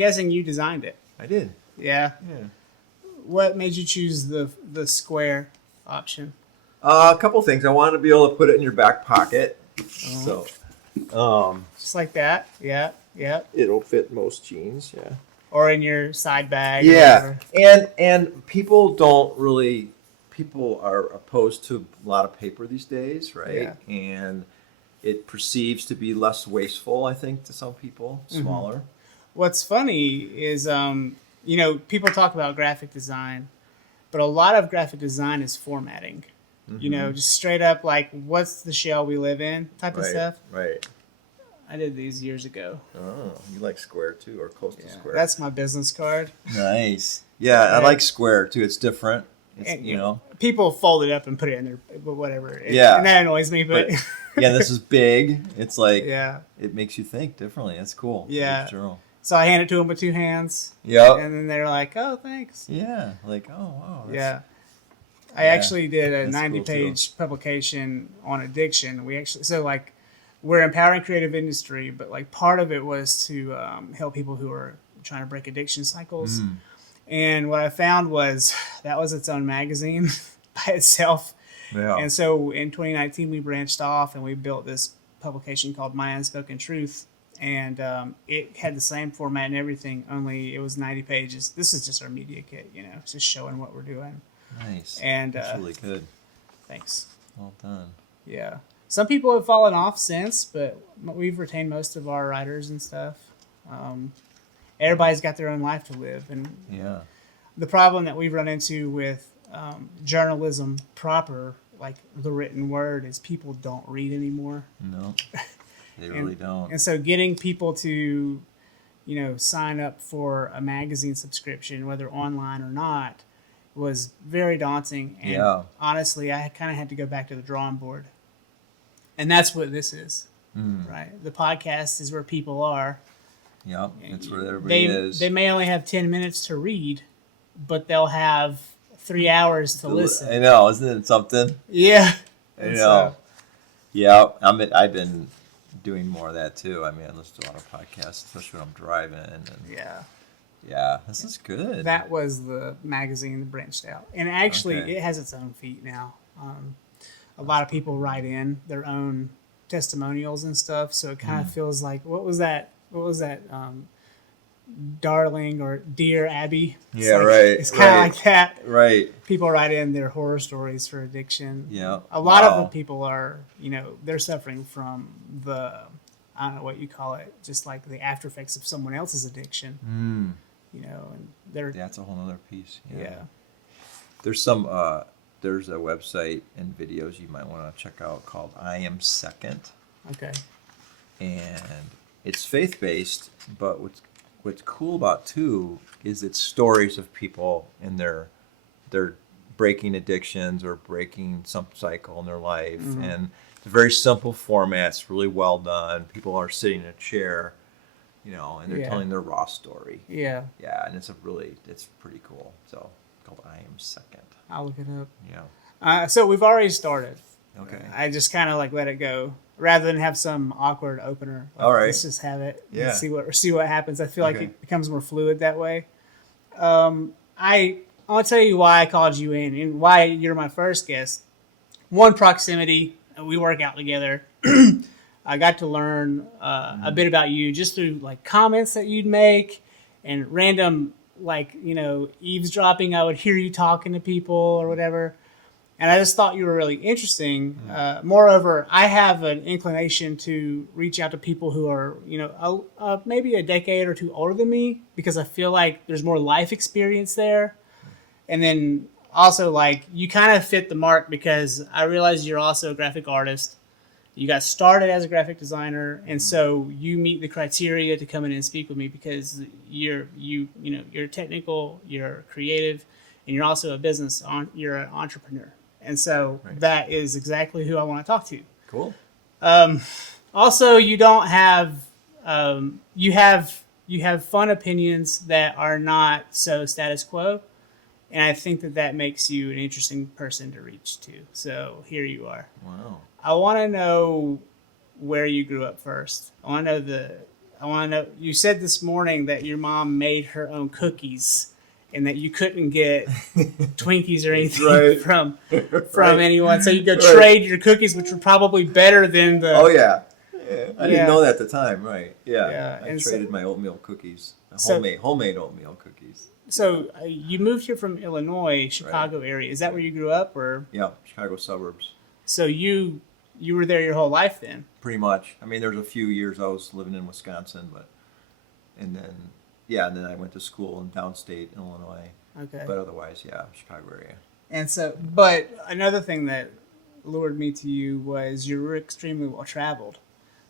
guessing you designed it. I did. Yeah. Yeah. What made you choose the square option? A couple things. I wanted to be able to put it in your back pocket. Uh-huh. So, Just like that. Yeah. Yeah. it'll fit most jeans. Yeah. Or in your side bag. Yeah, and people are opposed to a lot of paper these days, right? Yeah. And it perceives to be less wasteful, I think, to some people, smaller. What's funny is, people talk about graphic design, but a lot of graphic design is formatting. Just straight up like, what's the shell we live in type of stuff. Right. I did these years ago. Oh, you like square too, or close to square? That's my business card. Nice. Yeah, I like square too. It's different. It's, And, people fold it up and put it in their, but whatever. Yeah. And that annoys me, but yeah, this is big. It's like, yeah. It makes you think differently. That's cool. Yeah. True. So I hand it to them with two hands. Yep. And then they're like, "Oh, thanks." Yeah. Like, oh wow. Yeah. I actually did a That's 90-page publication on addiction. We're empowering creative industry, but like part of it was to help people who are trying to break addiction cycles. And what I found was that was its own magazine by itself. Yeah. And so in 2019, we branched off and we built this publication called My Unspoken Truth. And it had the same format and everything, only it was 90 pages. This is just our media kit, it's just showing what we're doing. Nice. And that's really good. Thanks. Well done. Yeah. Some people have fallen off since, but we've retained most of our writers and stuff. Everybody's got their own life to live. And the problem that we've run into with journalism proper, like the written word, is people don't read anymore. No, they really don't. And so getting people to, sign up for a magazine subscription, whether online or not, was very daunting. And honestly, I kind of had to go back to the drawing board. And that's what this is, right? The podcast is where people are. Yep, that's where everybody is. They may only have 10 minutes to read, but they'll have 3 hours to listen. I know, isn't it something? Yeah. I know. I've been doing more of that too. I mean, I listen to a lot of podcasts, especially when I'm driving. And this is good. That was the magazine that branched out. And actually, it has its own feet now. A lot of people write in their own testimonials and stuff, so it kind of feels like, what was that darling or dear Abby? It's kind of like that. Right. People write in their horror stories for addiction. Yeah. A lot of the people are, they're suffering from I don't know what you call it, just like the after effects of someone else's addiction. And they're... That's a whole other piece. Yeah. There's there's a website and videos you might want to check out called I Am Second. Okay. And it's faith-based, but what's cool about too is it's stories of people and their breaking addictions or breaking some cycle in their life. And it's a very simple format. It's really well done. People are sitting in a chair, and they're telling their raw story. Yeah. Yeah, and it's pretty cool. So it's called I Am Second. I'll look it up. Yeah. So we've already started. Okay. I just kind of let it go rather than have some awkward opener. All right. Let's just have it. Yeah. And see what happens. I feel like it becomes more fluid that way. I'll tell you why I called you in and why you're my first guest. One, proximity. We work out together. I got to learn a bit about you just through comments that you'd make and random eavesdropping. I would hear you talking to people or whatever. And I just thought you were really interesting. Moreover, I have an inclination to reach out to people who are, maybe a decade or two older than me, because I feel like there's more life experience there. And then also, you kind of fit the mark because I realize you're also a graphic artist. You got started as a graphic designer, and so you meet the criteria to come in and speak with me because you're technical, you're creative, and you're also you're an entrepreneur. And so that is exactly who I want to talk to. Cool. Also, you don't have you have fun opinions that are not so status quo, and I think that makes you an interesting person to reach to. So here you are. Wow. I want to know where you grew up first. I want to know I want to know. You said this morning that your mom made her own cookies, and that you couldn't get Twinkies or anything Right. from Right. anyone. So you go Right. trade your cookies, which were probably better than the. Oh yeah. I didn't Yeah. know that at the time, right? Yeah. Yeah, I and traded my oatmeal cookies, So- homemade oatmeal cookies. So you moved here from Illinois, Chicago area. Is that where you grew up, or Yeah, Chicago suburbs. so you were there your whole life then? Pretty much. I mean, there's a few years I was living in Wisconsin, and then I went to school in downstate Illinois. Okay. But otherwise, yeah, Chicago area. And so, but another thing that lured me to you was you were extremely well traveled.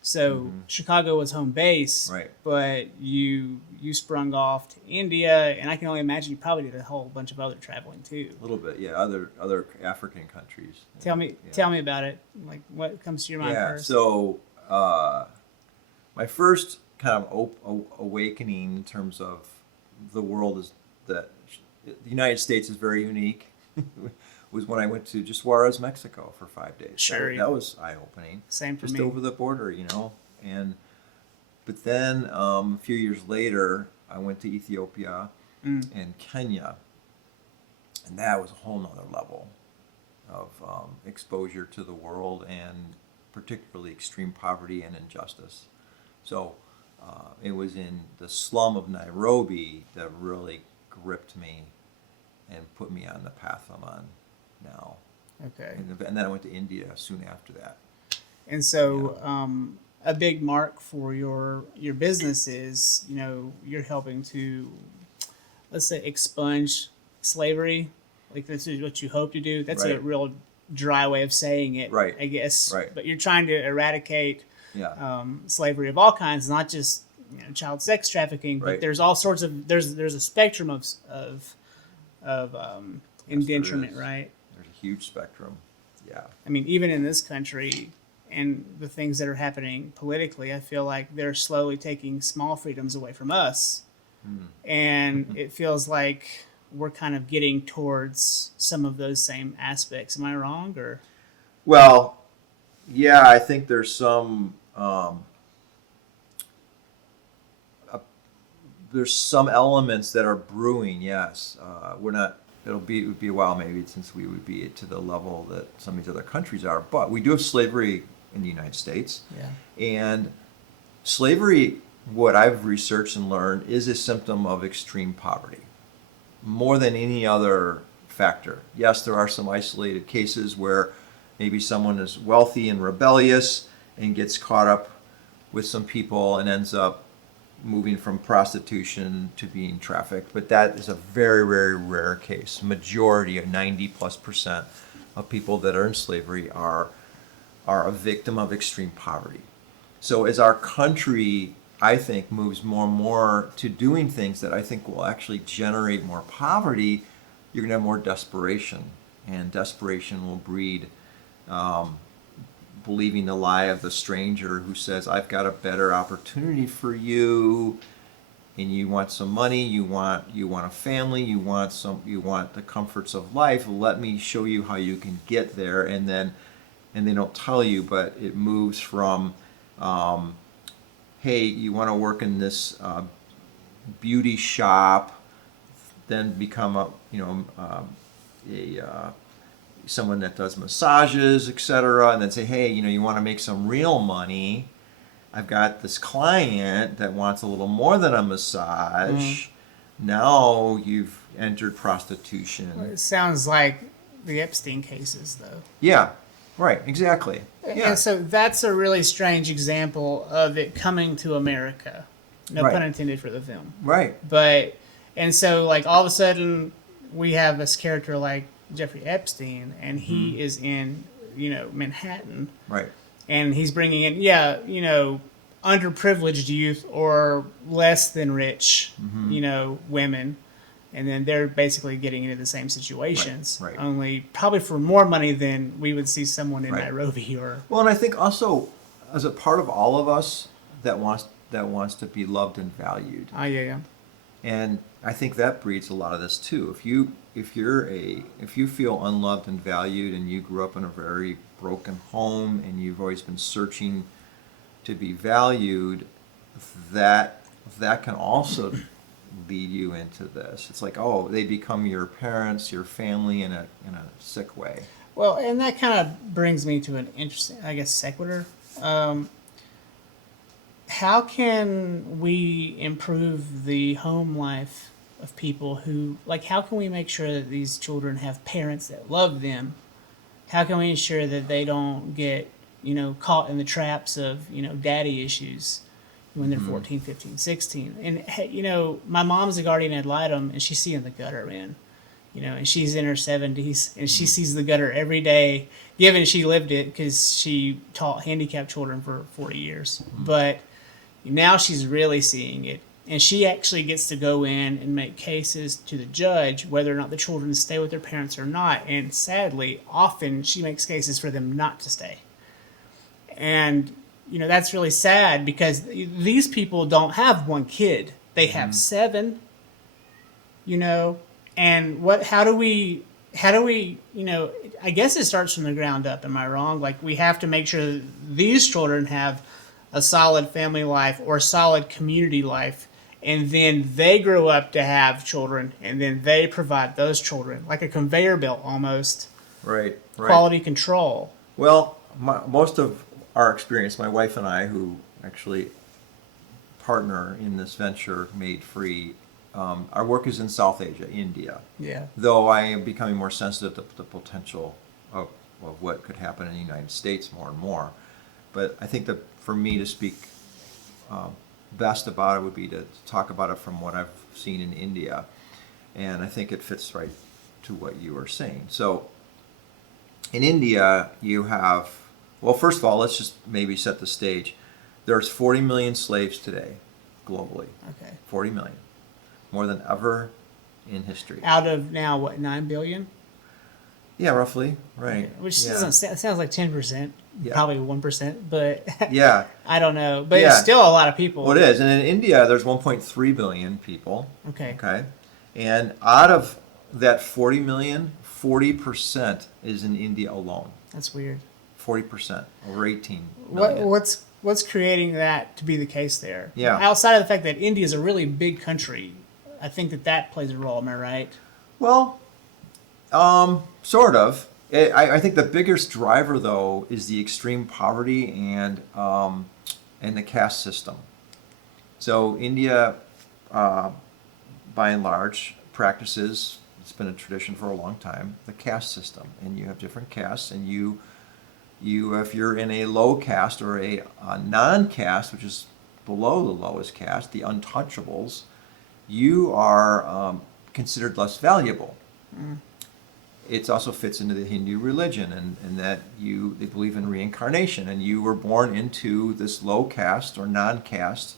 So Chicago was home base, Right. but you sprung off to India, and I can only imagine you probably did a whole bunch of other traveling too. A little bit, yeah. Other African countries. Tell me about it. Like what comes to your mind Yeah. first? So my first kind of awakening in terms of the world is that the United States is very unique. Was when I went to just Juarez, Mexico for 5 days. Sure. That was eye-opening. Same for Just me. over the border, but then a few years later, I went to Ethiopia and Kenya, and that was a whole nother level of exposure to the world and particularly extreme poverty and injustice. So it was in the slum of Nairobi that really gripped me and put me on the path I'm on now. Okay. And then I went to India soon after that. And so, a big mark for your business is, you're helping to, let's say, expunge slavery. Like this is what you hope to do. That's a Right. real dry way of saying it, Right. I guess. Right. But you're trying to eradicate Yeah. slavery of all kinds, not just child sex trafficking, but Right. there's all sorts of there's a spectrum of indenturement, is. right? There's a huge spectrum. Yeah. I mean, even in this country and the things that are happening politically, I feel like they're slowly taking small freedoms away from us. And it feels like we're kind of getting towards some of those same aspects. Am I wrong? Or Well, yeah, I think there's some elements that are brewing. Yes, we're not. It would be a while maybe since we would be to the level that some of these other countries are. But we do have slavery in the United States, and slavery, what I've researched and learned, is a symptom of extreme poverty, more than any other factor. Yes, there are some isolated cases where maybe someone is wealthy and rebellious and gets caught up with some people and ends up moving from prostitution to being trafficked, but that is a very, very rare case. Majority of 90+% of people that are in slavery are a victim of extreme poverty. So as our country, I think, moves more and more to doing things that I think will actually generate more poverty, you're going to have more desperation, and desperation will breed believing the lie of the stranger who says, I've got a better opportunity for you, and you want some money, you want a family, you want the comforts of life. Let me show you how you can get there. And they don't tell you, but it moves from hey, you want to work in this beauty shop, then become someone that does massages, etc., and then say, hey, you want to make some real money. I've got this client that wants a little more than a massage. Now you've entered prostitution. it sounds like the Epstein cases, though. Yeah, right, exactly. Yeah. And so that's a really strange example of it coming to America. No Right. pun intended for the film. Right. But, and so like all of a sudden we have this character like Jeffrey Epstein, and he is in, Manhattan, Right. and he's bringing in, underprivileged youth or less than rich, women, and then they're basically getting into the same situations, Right. only probably for more money than we would see someone in Right. Nairobi or. Well, and I think also as a part of all of us that wants to be loved and valued. Oh yeah. And I think that breeds a lot of this too. If you feel unloved and valued, and you grew up in a very broken home, and you've always been searching to be valued, that can also lead you into this. It's like, oh, they become your parents, your family in a sick way. Well, and that kind of brings me to an interesting, I guess, sequitur. How can we improve the home life of people who, like, how can we make sure that these children have parents that love them? How can we ensure that they don't get, caught in the traps of, daddy issues when they're 14, 15, 16? And, my mom's a guardian ad litem, and she's seeing the gutter, man. And she's in her 70s, and she sees the gutter every day, given she lived it because she taught handicapped children for 40 years. But now she's really seeing it. And she actually gets to go in and make cases to the judge whether or not the children stay with their parents or not. And sadly, often she makes cases for them not to stay. And, that's really sad because these people don't have one kid. They have seven, and how do we, I guess it starts from the ground up. Am I wrong? Like, we have to make sure that these children have a solid family life or a solid community life, and then they grow up to have children, and then they provide those children like a conveyor belt almost. Right. Quality control. Well, most of our experience, my wife and I, who actually partner in this venture, Made Free, our work is in South Asia, India. Yeah. Though I am becoming more sensitive to the potential of what could happen in the United States more and more. But I think that for me to speak best about it would be to talk about it from what I've seen in India. And I think it fits right to what you were saying. So in India, you have, well, first of all, let's just maybe set the stage. There's 40 million slaves today, globally. Okay. 40 million. More than ever in history. Out of now, what, 9 billion? Yeah, roughly, right. Which yeah. sounds like 10%, Yeah. probably 1%, but Yeah. I don't know. But Yeah. it's still a lot of people. Well, it is. And in India, there's 1.3 billion people. Okay. Okay. And out of that 40 million, 40% is in India alone. That's weird. 40%, over 18 million. What's creating that to be the case there? Yeah. Outside of the fact that India is a really big country, I think that plays a role. Am I right? Well, sort of. I think the biggest driver, though, is the extreme poverty and the caste system. So India, by and large, practices, it's been a tradition for a long time, the caste system. And you have different castes, and you if you're in a low caste or a non-caste, which is below the lowest caste, the untouchables, you are considered less valuable. It also fits into the Hindu religion, and that they believe in reincarnation, and you were born into this low caste or non-caste,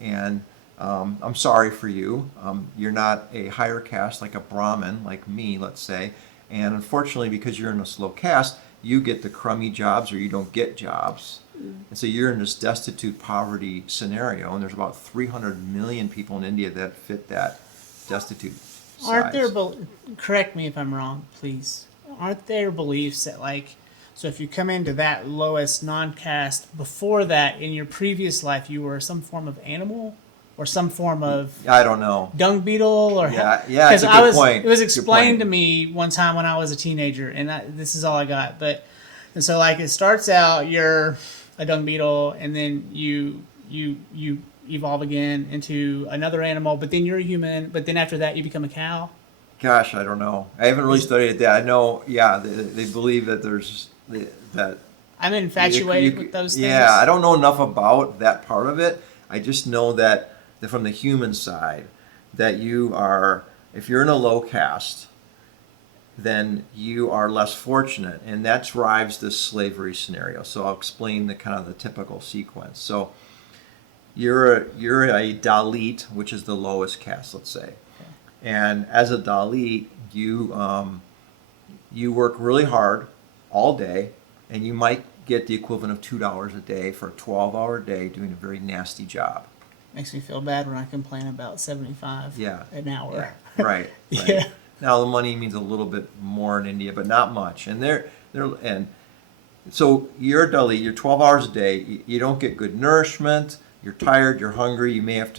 and I'm sorry for you. You're not a higher caste like a Brahmin, like me, let's say, and unfortunately, because you're in this low caste, you get the crummy jobs or you don't get jobs. And so you're in this destitute poverty scenario, and there's about 300 million people in India that fit that destitute size. Aren't there, correct me if I'm wrong, please, aren't there beliefs that, like, so if you come into that lowest non-caste, before that, in your previous life, you were some form of animal? Or some form of I don't know dung beetle, or yeah, it's a good point. It was explained to me one time when I was a teenager, and this is all I got. And so like it starts out, you're a dung beetle, and then you evolve again into another animal, but then you're a human, but then after that you become a cow. Gosh, I don't know. I haven't really studied that. I know, yeah, they believe that there's that. I'm infatuated with those things. Yeah, I don't know enough about that part of it. I just know that from the human side, that if you're in a low caste, then you are less fortunate, and that drives this slavery scenario. So I'll explain the kind of the typical sequence. So you're a Dalit, which is the lowest caste, let's say, okay. And as a Dalit, you work really hard all day, and you might get the equivalent of $2 a day for a 12-hour day doing a very nasty job. Makes me feel bad when I complain about 75 an hour. Yeah. Right. Yeah. Now the money means a little bit more in India, but not much. And so you're a Dalit, you're 12 hours a day. You don't get good nourishment. you're tired, you're hungry, you may have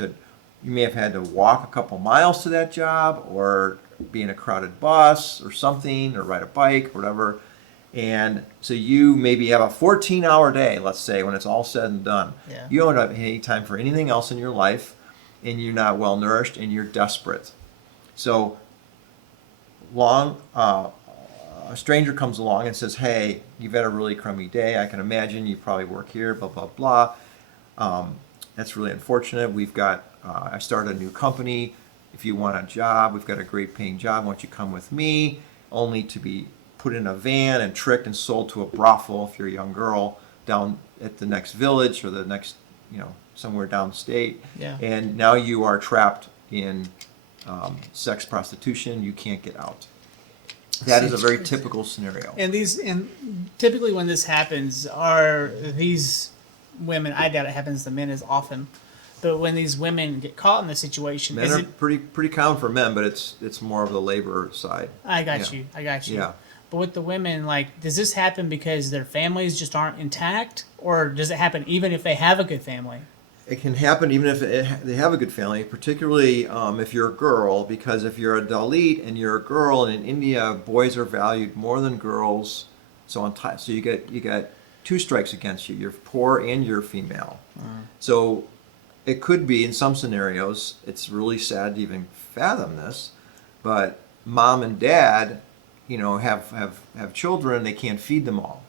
had to walk a couple miles to that job, or be in a crowded bus or something, or ride a bike or whatever. And so you maybe have a 14-hour day, let's say, when it's all said and done. Yeah. You don't have any time for anything else in your life, and you're not well nourished, and you're desperate. So a stranger comes along and says, hey, you've had a really crummy day. I can imagine you probably work here, blah, blah, blah. That's really unfortunate. I started a new company. If you want a job, we've got a great paying job. Why don't you come with me? Only to be put in a van and tricked and sold to a brothel if you're a young girl down at the next village, or the next, somewhere downstate. Yeah. And now you are trapped in sex prostitution. You can't get out. That is a very typical scenario. And typically when this happens, are these women? I doubt it happens to men as often. But when these women get caught in this situation, Men are pretty common for men, but it's more of the labor side. I got you. Yeah. But with the women, does this happen because their families just aren't intact, or does it happen even if they have a good family? It can happen even if they have a good family, particularly if you're a girl, because if you're a Dalit and you're a girl, and in India, boys are valued more than girls. So you get two strikes against you. You're poor and you're female. So it could be, in some scenarios, it's really sad to even fathom this, but mom and dad, have children, they can't feed them all.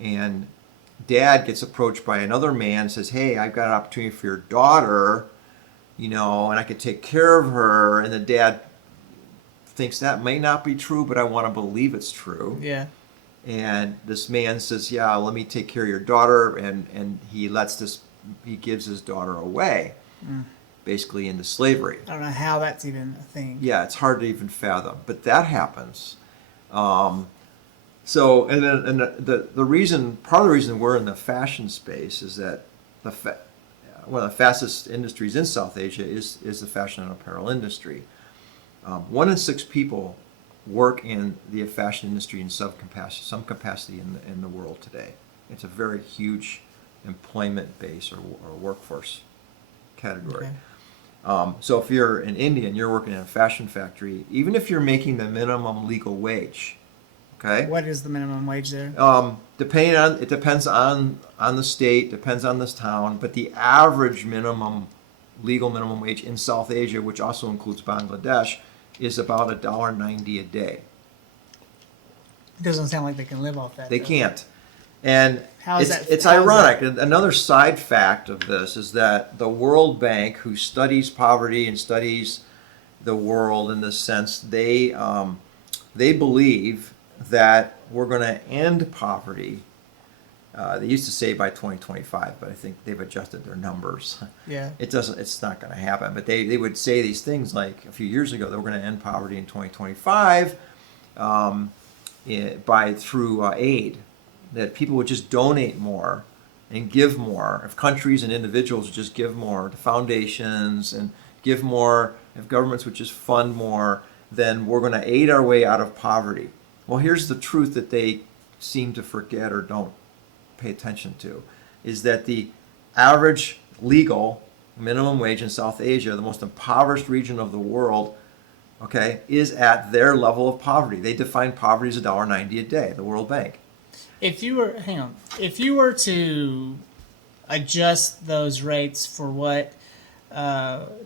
And dad gets approached by another man, says, hey, I've got an opportunity for your daughter, and I could take care of her. And the dad thinks that may not be true, but I want to believe it's true. Yeah. And this man says, yeah, let me take care of your daughter. And he gives his daughter away, basically into slavery. I don't know how that's even a thing. Yeah, it's hard to even fathom, but that happens. So, and the reason, part of the reason we're in the fashion space is that one of the fastest industries in South Asia is the fashion and apparel industry. 1 in 6 people work in the fashion industry in some capacity in the world today. It's a very huge employment base or workforce category. Okay. So if you're in India and you're working in a fashion factory, even if you're making the minimum legal wage, okay? What is the minimum wage there? It depends on the state, depends on this town, but the average legal minimum wage in South Asia, which also includes Bangladesh, is about $1.90 a day. It doesn't sound like they can live off that. They though. can't. And it's how is ironic. Another side fact of this is that the World Bank, who studies poverty and studies the world in this sense, they believe that we're going to end poverty. They used to say by 2025, but I think they've adjusted their numbers. Yeah. It's not going to happen. But they would say these things like a few years ago that we're going to end poverty in 2025 through aid. That people would just donate more and give more. If countries and individuals would just give more to foundations and give more, if governments would just fund more, then we're going to aid our way out of poverty. Well, here's the truth that they seem to forget or don't pay attention to, is that the average legal minimum wage in South Asia, the most impoverished region of the world, okay, is at their level of poverty. They define poverty as $1.90 a day, the World Bank. If you were to adjust those rates for what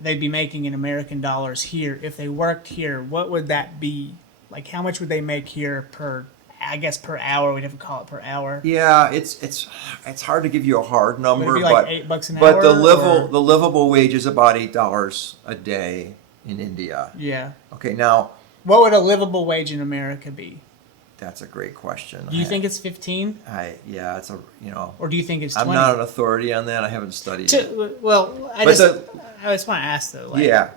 they'd be making in American dollars here, if they worked here, what would that be? Like, how much would they make here per hour? We'd have to call it per hour. Yeah, it's hard to give you a hard number, would it be like $8 an but hour, the livable wage is about $8 a day in India. Yeah. Okay, now What would a livable wage in America be? that's a great question. Do you think it's 15? It's Or do you think it's 20? I'm not an authority on that. I haven't studied it. Well, I But just want to ask though. Yeah.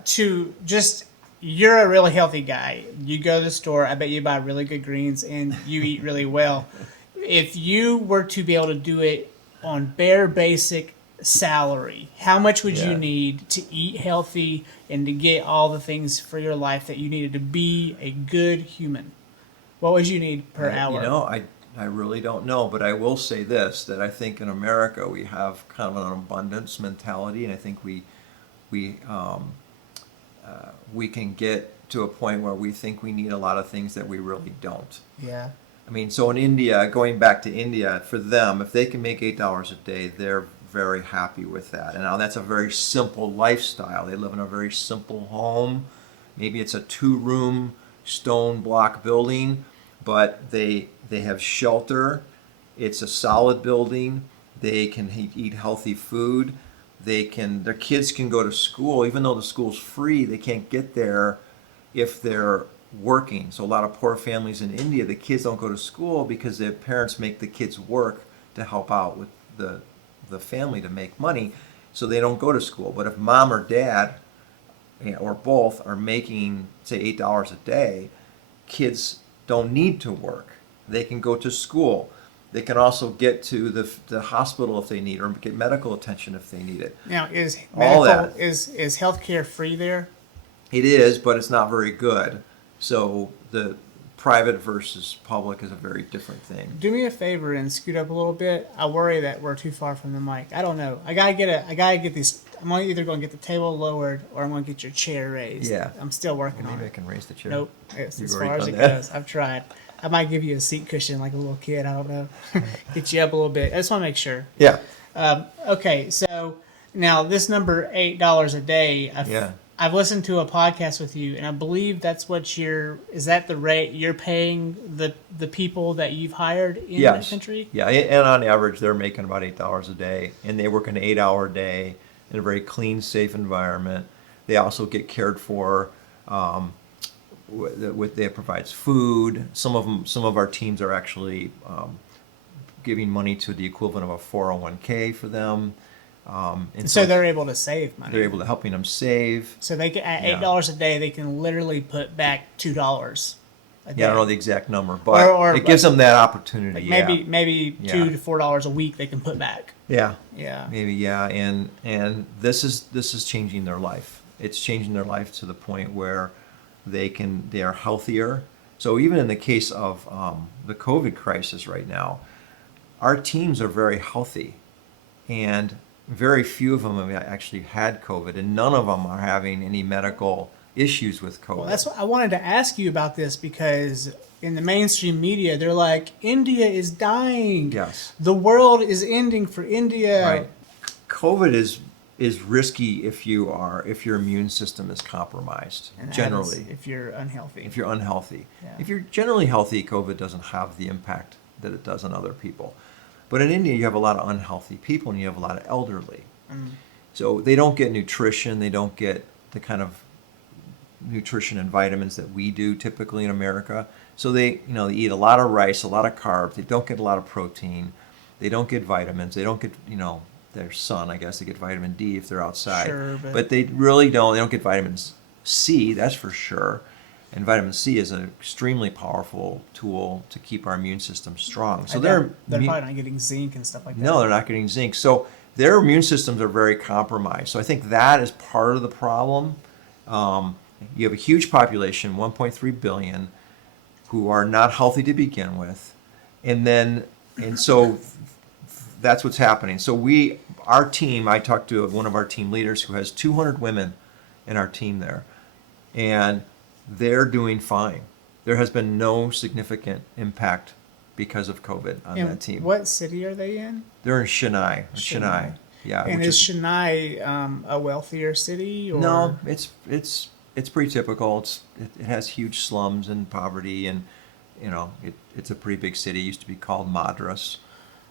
You're a really healthy guy. You go to the store. I bet you buy really good greens and you eat really well. If you were to be able to do it on bare basic salary, how much would you need to eat healthy and to get all the things for your life that you needed to be a good human? What would you need per hour? I really don't know, but I will say this, that I think in America we have kind of an abundance mentality, and I think we we can get to a point where we think we need a lot of things that we really don't. Yeah. I mean, so in India, going back to India, for them, if they can make $8 a day, they're very happy with that. And now that's a very simple lifestyle. They live in a very simple home. Maybe it's a 2-room stone block building, but they have shelter. It's a solid building. They can eat healthy food. Their kids can go to school, even though the school's free. They can't get there if they're working. So a lot of poor families in India, the kids don't go to school because their parents make the kids work to help out with the family to make money, so they don't go to school. But if mom or dad, or both, are making, say, $8 a day, kids don't need to work. They can go to school. They can also get to the hospital if they need, or get medical attention if they need it. Now, is All medical, that. is healthcare free there? It is, but it's not very good. So the private versus public is a very different thing. Do me a favor and scoot up a little bit. I worry that we're too far from the mic. I don't know. I gotta get these. I'm either going to get the table lowered or I'm going to get your chair raised. Yeah. I'm still working on Maybe I it. can raise the chair. Nope. It's You've as already far as done it that. goes. I've tried. I might give you a seat cushion like a little kid. I don't know. Get you up a little bit. I just want to make sure. Yeah. Okay, so now this number $8 a day. I've listened to a podcast with you, and I believe that's what is that the rate you're paying the people that you've hired in the country? Yeah, and on average, they're making about $8 a day, and they work an 8-hour day in a very clean, safe environment. They also get cared for. They provides food. Some of our teams are actually giving money to the equivalent of a 401k for them. And so they're able to save money. They're able to helping them save. So they can, at $8 a day, they can literally put back $2 a day. Yeah, I don't know the exact number, but or it gives them that opportunity. Like maybe $2 to $4 a week they can put back. Yeah. Yeah. Maybe, yeah, and this is changing their life. It's changing their life to the point where they are healthier. So even in the case of the COVID crisis right now, our teams are very healthy, and very few of them have actually had COVID, and none of them are having any medical issues with COVID. Well, that's what I wanted to ask you about this, because in the mainstream media, they're like, India is dying. Yes. The world is ending for India. Right. COVID is risky if your immune system is compromised, And generally. if you're unhealthy. If you're unhealthy. Yeah. If you're generally healthy, COVID doesn't have the impact that it does on other people. But in India, you have a lot of unhealthy people, and you have a lot of elderly. So they don't get nutrition. They don't get the kind of nutrition and vitamins that we do typically in America. So they eat a lot of rice, a lot of carbs. They don't get a lot of protein. They don't get vitamins. They don't get, their sun, I guess. They get vitamin D if they're outside. Sure, but they really don't. They don't get vitamin C, that's for sure. And vitamin C is an extremely powerful tool to keep our immune system strong. So they're probably not getting zinc and stuff like that. No, they're not getting zinc. So their immune systems are very compromised. So I think that is part of the problem. You have a huge population, 1.3 billion, who are not healthy to begin with, and so that's what's happening. So our team, I talked to one of our team leaders who has 200 women in our team there, and they're doing fine. There has been no significant impact because of COVID on that team. What city are they in? They're in Chennai. Yeah. And is Chennai a wealthier city? Or? No, it's pretty typical. It has huge slums and poverty, and it's a pretty big city. It used to be called Madras.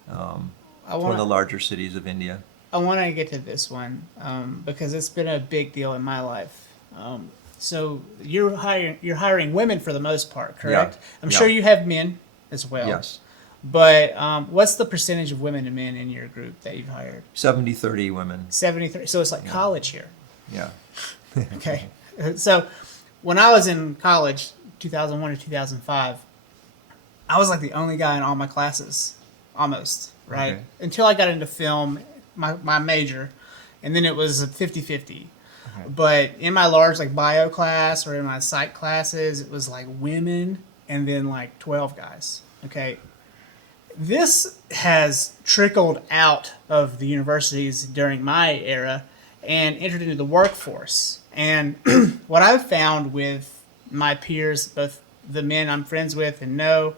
It's one of the larger cities of India. I want to get to this one because it's been a big deal in my life. So you're hiring women for the most part, correct? Yeah. I'm sure you have men as well. Yes. But what's the percentage of women and men in your group that you've hired? 70-30 women. 73. So it's like college here. Yeah. Okay. So when I was in college, 2001 to 2005, I was like the only guy in all my classes, almost, right? Okay. Until I got into film, my major, and then it was 50-50. Okay. But in my large like bio class or in my psych classes, it was like women and then like 12 guys. Okay. This has trickled out of the universities during my era and entered into the workforce. And what I've found with my peers, both the men I'm friends with and know,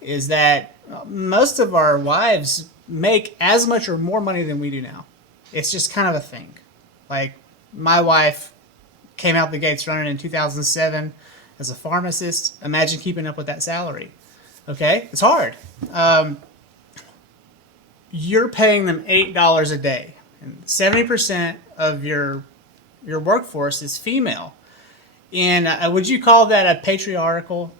is that most of our wives make as much or more money than we do now. It's just kind of a thing. Like, my wife came out the gates running in 2007 as a pharmacist. Imagine keeping up with that salary. Okay? It's hard. You're paying them $8 a day, and 70% of your workforce is female. And would you call that a patriarchal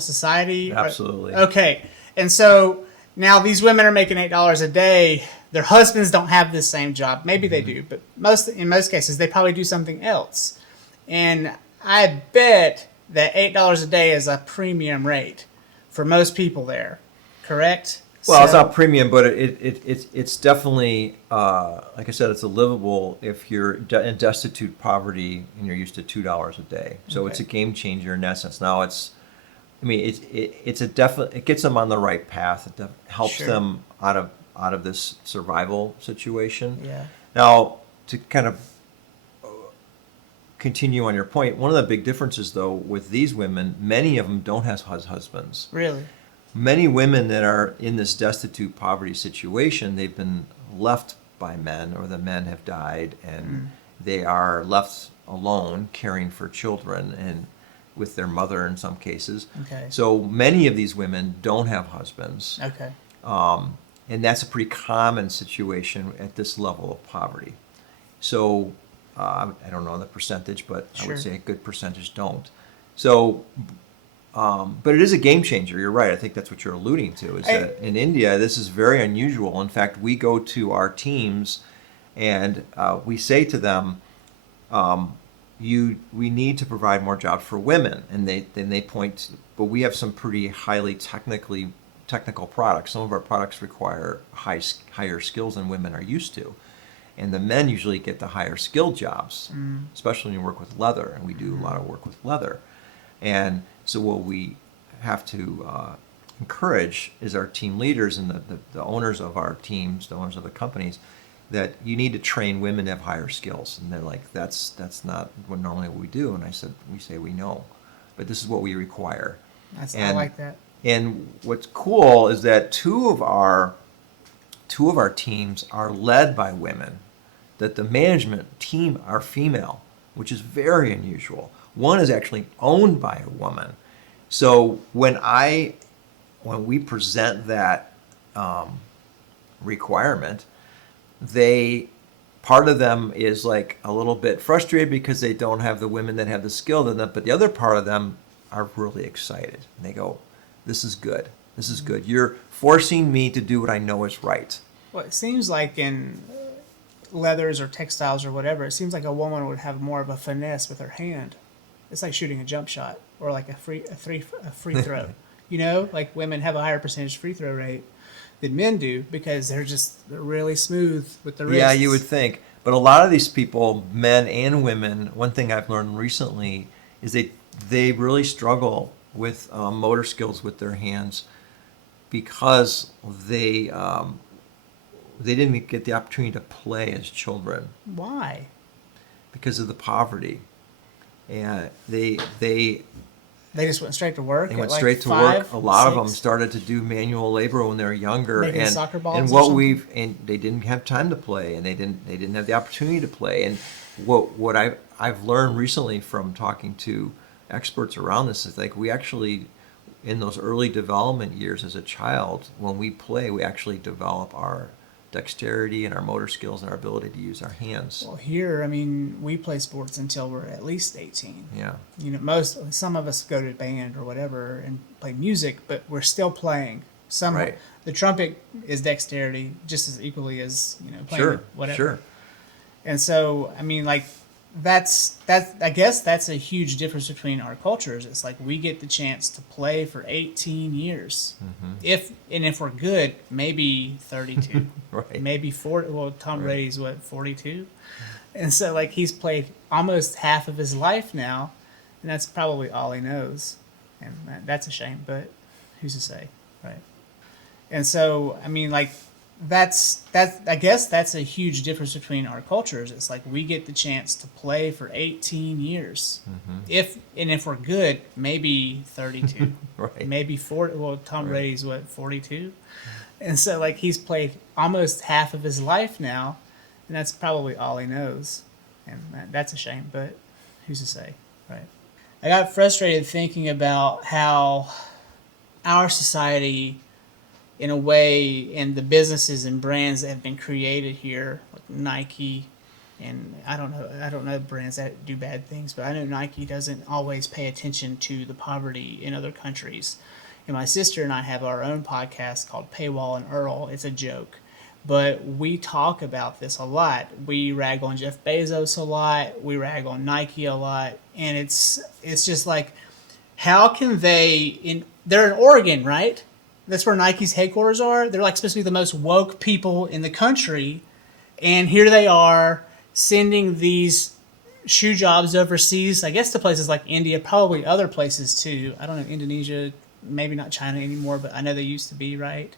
society? Absolutely. Okay. And so now these women are making $8 a day. Their husbands don't have this same job. Maybe they do, but in most cases they probably do something else. And I bet that $8 a day is a premium rate for most people there. Correct? Well, it's not premium, but it's definitely, like I said, it's a livable if you're in destitute poverty and you're used to $2 a day. So Okay. it's a game changer in that sense. Now it's a definite. It gets them on the right path. It helps Sure. them out of this survival situation. Yeah. Now, to kind of continue on your point, one of the big differences though with these women, many of them don't have husbands. Really? Many women that are in this destitute poverty situation, they've been left by men, or the men have died, and they are left alone caring for children and with their mother in some cases. Okay. So many of these women don't have husbands, Okay. and that's a pretty common situation at this level of poverty. So I don't know the percentage, but I Sure. would say a good percentage don't. So but it is a game changer. You're right. I think that's what you're alluding to, is that in India, this is very unusual. In fact, we go to our teams and we say to them, we need to provide more jobs for women. And they point, but we have some pretty highly technical products. Some of our products require higher skills than women are used to. And the men usually get the higher skilled jobs, especially when you work with leather. And we do a lot of work with leather. And so what we have to encourage is our team leaders and the owners of our teams, the owners of the companies, that you need to train women to have higher skills. And they're like, that's not what normally we do. And I said, we say we know, but this is what we require. I like that. And what's cool is that two of our teams are led by women, that the management team are female, which is very unusual. One is actually owned by a woman. So when we present that requirement, part of them is like a little bit frustrated because they don't have the women that have the skill, but the other part of them are really excited. And they go, this is good. This is good. You're forcing me to do what I know is right. Well, it seems like in leathers or textiles or whatever, it seems like a woman would have more of a finesse with her hand. It's like shooting a jump shot or like a free throw. You know, like women have a higher percentage free throw rate than men do because they're really smooth with the wrists. Yeah, you would think. But a lot of these people, men and women, one thing I've learned recently is they really struggle with motor skills with their hands because they didn't get the opportunity to play as children. Why? Because of the poverty. And they just went straight to work. They went like straight to 5, work. A lot 6? of them started to do manual labor when they were younger, Making soccer balls and or what something? and they didn't have time to play, and they didn't have the opportunity to play. And what I've learned recently from talking to experts around this is like we actually, in those early development years as a child, when we play, we actually develop our dexterity and our motor skills and our ability to use our hands. Well, here, I mean, we play sports until we're at least 18. Yeah. You know, some of us go to band or whatever and play music, but we're still playing. Right. The trumpet is dexterity just as equally as playing Sure. whatever. Sure. And so, I mean, like that's I guess that's a huge difference between our cultures. It's like we get the chance to play for 18 years. Mm-hmm. If we're good, maybe 32. Right. Maybe 40. Well, Tom Right. Brady's 42. And so like he's played almost half of his life now, and that's probably all he knows. And that's a shame, but who's to say, right? And so, I mean, like, that's I guess that's a huge difference between our cultures. It's like we get the chance to play for 18 years. If we're good, maybe 32. Right. Maybe 40. Well, Tom Right. Brady's what, 42? And so, like, he's played almost half of his life now, and that's probably all he knows. And that's a shame, but who's to say, right? I got frustrated thinking about how our society, in a way, and the businesses and brands that have been created here, like Nike, and I don't know brands that do bad things, but I know Nike doesn't always pay attention to the poverty in other countries. And my sister and I have our own podcast called Paywall and Earl. It's a joke, but we talk about this a lot. We rag on Jeff Bezos a lot. We rag on Nike a lot, and it's just like, how can they're in Oregon, right? That's where Nike's headquarters are. They're like supposed to be the most woke people in the country, and here they are sending these shoe jobs overseas. I guess to places like India, probably other places too. I don't know, Indonesia, maybe not China anymore, but I know they used to be, right?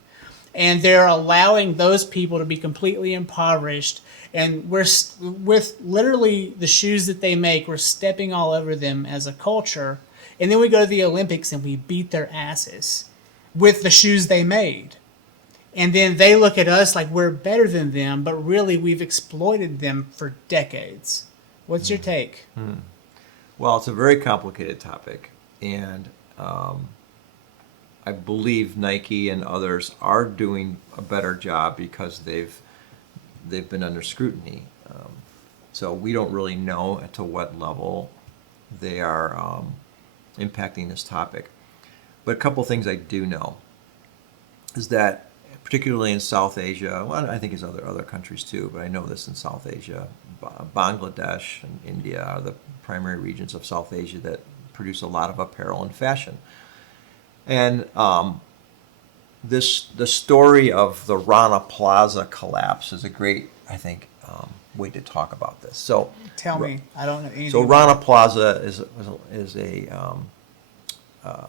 And they're allowing those people to be completely impoverished. And with literally the shoes that they make, we're stepping all over them as a culture. And then we go to the Olympics and we beat their asses with the shoes they made. And then they look at us like we're better than them, but really we've exploited them for decades. What's your take? Well, it's a very complicated topic, and I believe Nike and others are doing a better job because they've been under scrutiny. So we don't really know to what level they are impacting this topic. But a couple things I do know is that, particularly in South Asia, well, I think it's other countries too, but I know this in South Asia, Bangladesh and India are the primary regions of South Asia that produce a lot of apparel and fashion. And the story of the Rana Plaza collapse is a great, I think, way to talk about this. So Tell me, I don't know anything. So Rana Plaza is a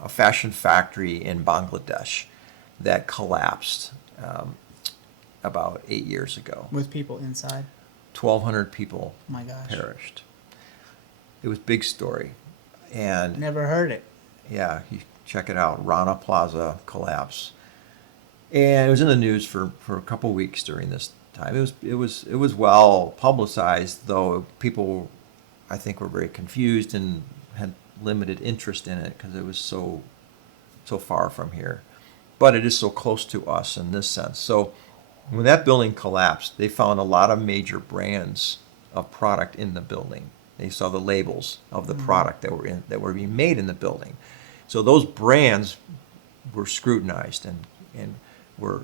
fashion factory in Bangladesh that collapsed about 8 years ago. With people inside. 1,200 people My gosh. perished. It was a big story. And Never heard it. yeah, you check it out, Rana Plaza collapse. And it was in the news for a couple weeks during this time. It was well publicized, though people, I think, were very confused and had limited interest in it because it was so far from here. But it is so close to us in this sense. So when that building collapsed, they found a lot of major brands of product in the building. They saw the labels of the product that were being made in the building. So those brands were scrutinized and were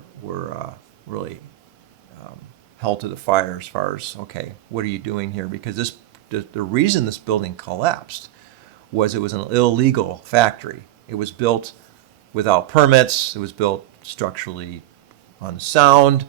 really held to the fire as far as, okay, what are you doing here? Because the reason this building collapsed was it was an illegal factory. It was built without permits. It was built structurally unsound.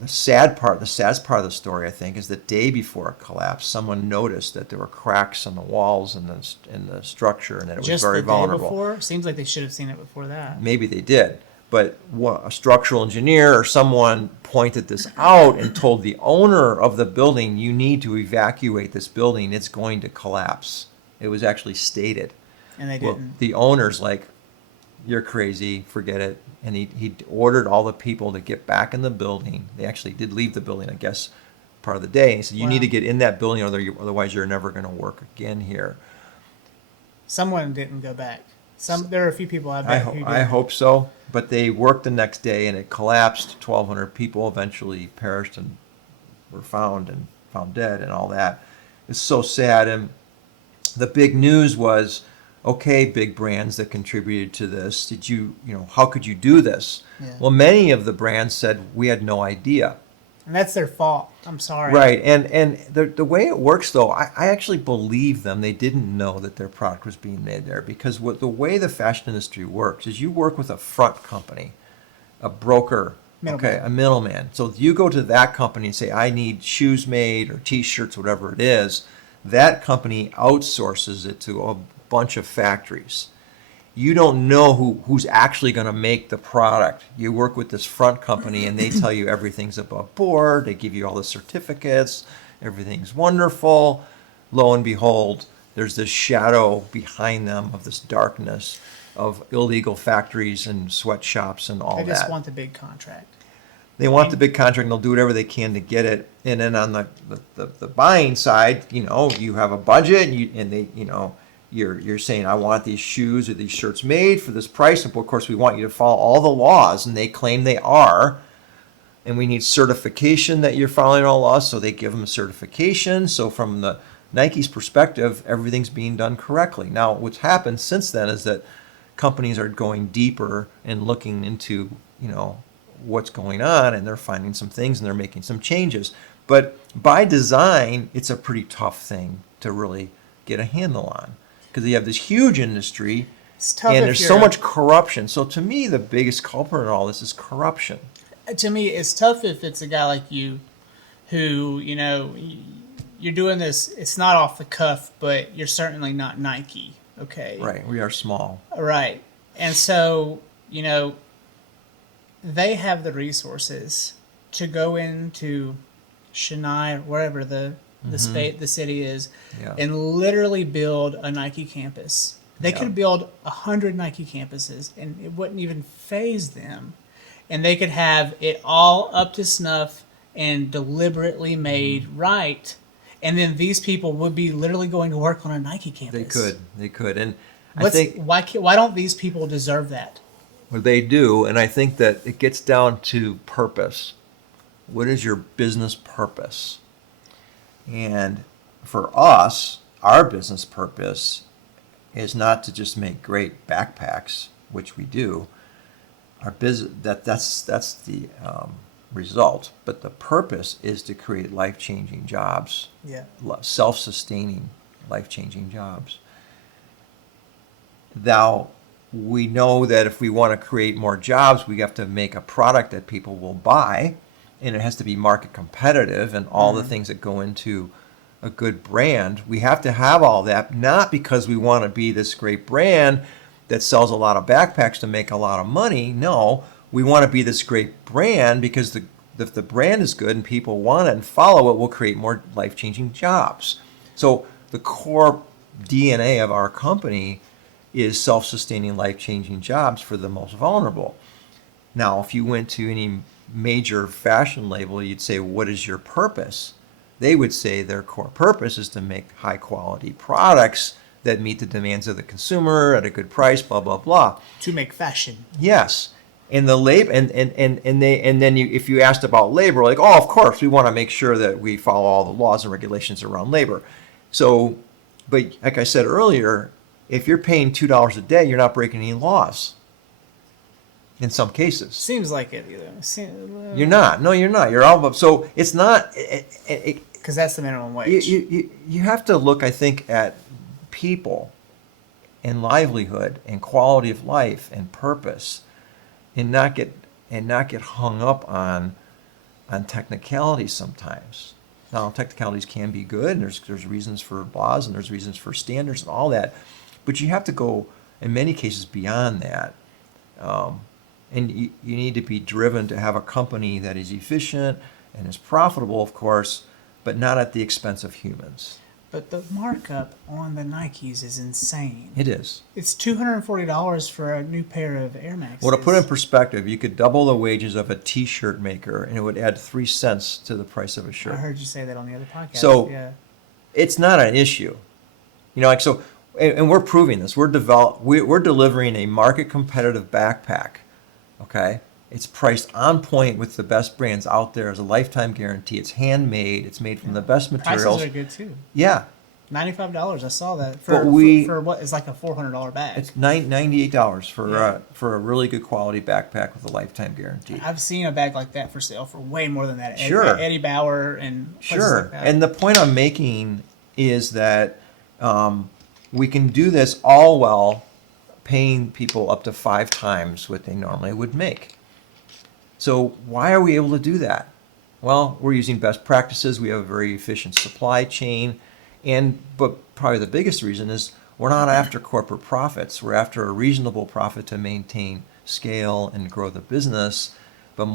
The saddest part of the story, I think, is the day before it collapsed, someone noticed that there were cracks in the walls and the structure, and that it was Just very the vulnerable. day before? Seems like they should have seen it before that. Maybe they did, but a structural engineer or someone pointed this out and told the owner of the building, "You need to evacuate this building. It's going to collapse." It was actually stated. And they Well, didn't. the owner's like, "You're crazy, forget it." And he ordered all the people to get back in the building. They actually did leave the building, I guess, part of the day. And he said, "You need to get in that building, otherwise you're never going to work again here." Someone didn't go back. There are a few people out there who did. I hope so. But they worked the next day, and it collapsed. 1,200 people eventually perished and were found dead and all that. It's so sad. And the big news was, okay, big brands that contributed to this, how could you do this? Yeah. Well, many of the brands said, we had no idea. And that's their fault. I'm sorry. Right. And the way it works, though, I actually believe them. They didn't know that their product was being made there, because the way the fashion industry works is you work with a front company, a broker, Middleman. a middleman. So you go to that company and say, I need shoes made or T-shirts, whatever it is. That company outsources it to a bunch of factories. you don't know who's actually going to make the product. You work with this front company and they tell you everything's above board. They give you all the certificates. Everything's wonderful. Lo and behold, there's this shadow behind them of this darkness of illegal factories and sweatshops and all that. They just want the big contract. They want the big contract and they'll do whatever they can to get it. And then on the buying side, you have a budget and they, you're saying, I want these shoes or these shirts made for this price. And of course, we want you to follow all the laws. And they claim they are. And we need certification that you're following all laws. So they give them a certification. So from the Nike's perspective, everything's being done correctly. Now, what's happened since then is that companies are going deeper and looking into, what's going on. And they're finding some things and they're making some changes. But by design, it's a pretty tough thing to really get a handle on. Because you have this huge industry and there's so much corruption. So to me, the biggest culprit in all this is corruption. To me, it's tough if it's a guy like you who, you're doing this, it's not off the cuff, but you're certainly not Nike, okay? Right, we are small. Right. And so, they have the resources to go into Chennai, wherever the city is, and literally build a Nike campus. They could build 100 Nike campuses, and it wouldn't even faze them. And they could have it all up to snuff and deliberately made right. And then these people would be literally going to work on a Nike campus. They could. And I think why don't these people deserve that? Well, they do, and I think that it gets down to purpose. What is your business purpose? And for us, our business purpose is not to just make great backpacks, which we do. Our business that's the result, but the purpose is to create life-changing jobs. Self-sustaining, life-changing jobs. Now, we know that if we want to create more jobs, we have to make a product that people will buy, and it has to be market competitive and all the things that go into a good brand. We have to have all that, not because we want to be this great brand that sells a lot of backpacks to make a lot of money. No, we want to be this great brand because if the brand is good and people want it and follow it, we'll create more life-changing jobs. So the core DNA of our company is self-sustaining, life-changing jobs for the most vulnerable. Now, if you went to any major fashion label, you'd say, what is your purpose? They would say their core purpose is to make high-quality products that meet the demands of the consumer at a good price, blah, blah, blah. To make fashion. Yes. And the labor, and then if you asked about labor, like, oh, of course, we want to make sure that we follow all the laws and regulations around labor. So, but like I said earlier, if you're paying $2 a day, you're not breaking any laws. In some cases. Seems like it. You're not. No, you're not. You're all above. So it's not. Because that's the minimum wage. You have to look, I think, at people and livelihood and quality of life and purpose, and not get hung up on technicalities sometimes. Now, technicalities can be good, and there's reasons for laws and there's reasons for standards and all that, but you have to go in many cases beyond that. And you need to be driven to have a company that is efficient and is profitable, of course, but not at the expense of humans. But the markup on the Nikes is insane. It is. It's $240 for a new pair of Air Maxes. Well, to put in perspective, you could double the wages of a T-shirt maker, and it would add 3 cents to the price of a shirt. I heard you say that on the other podcast. So it's not an issue. And we're proving this. We're delivering a market competitive backpack. Okay, it's priced on point with the best brands out there as a lifetime guarantee. It's handmade. It's made from the best materials. Prices are good too. Yeah, $95. I saw that for what is like a $400 bag. It's $98 for a really good quality backpack with a lifetime guarantee. I've seen a bag like that for sale for way more than that. Sure, Eddie Bauer and places like that. And the point I'm making is that we can do this all while paying people up to 5 times what they normally would make. So why are we able to do that? Well, we're using best practices. We have a very efficient supply chain. But probably the biggest reason is We're not after corporate profits. We're after a reasonable profit to maintain scale and grow the business. But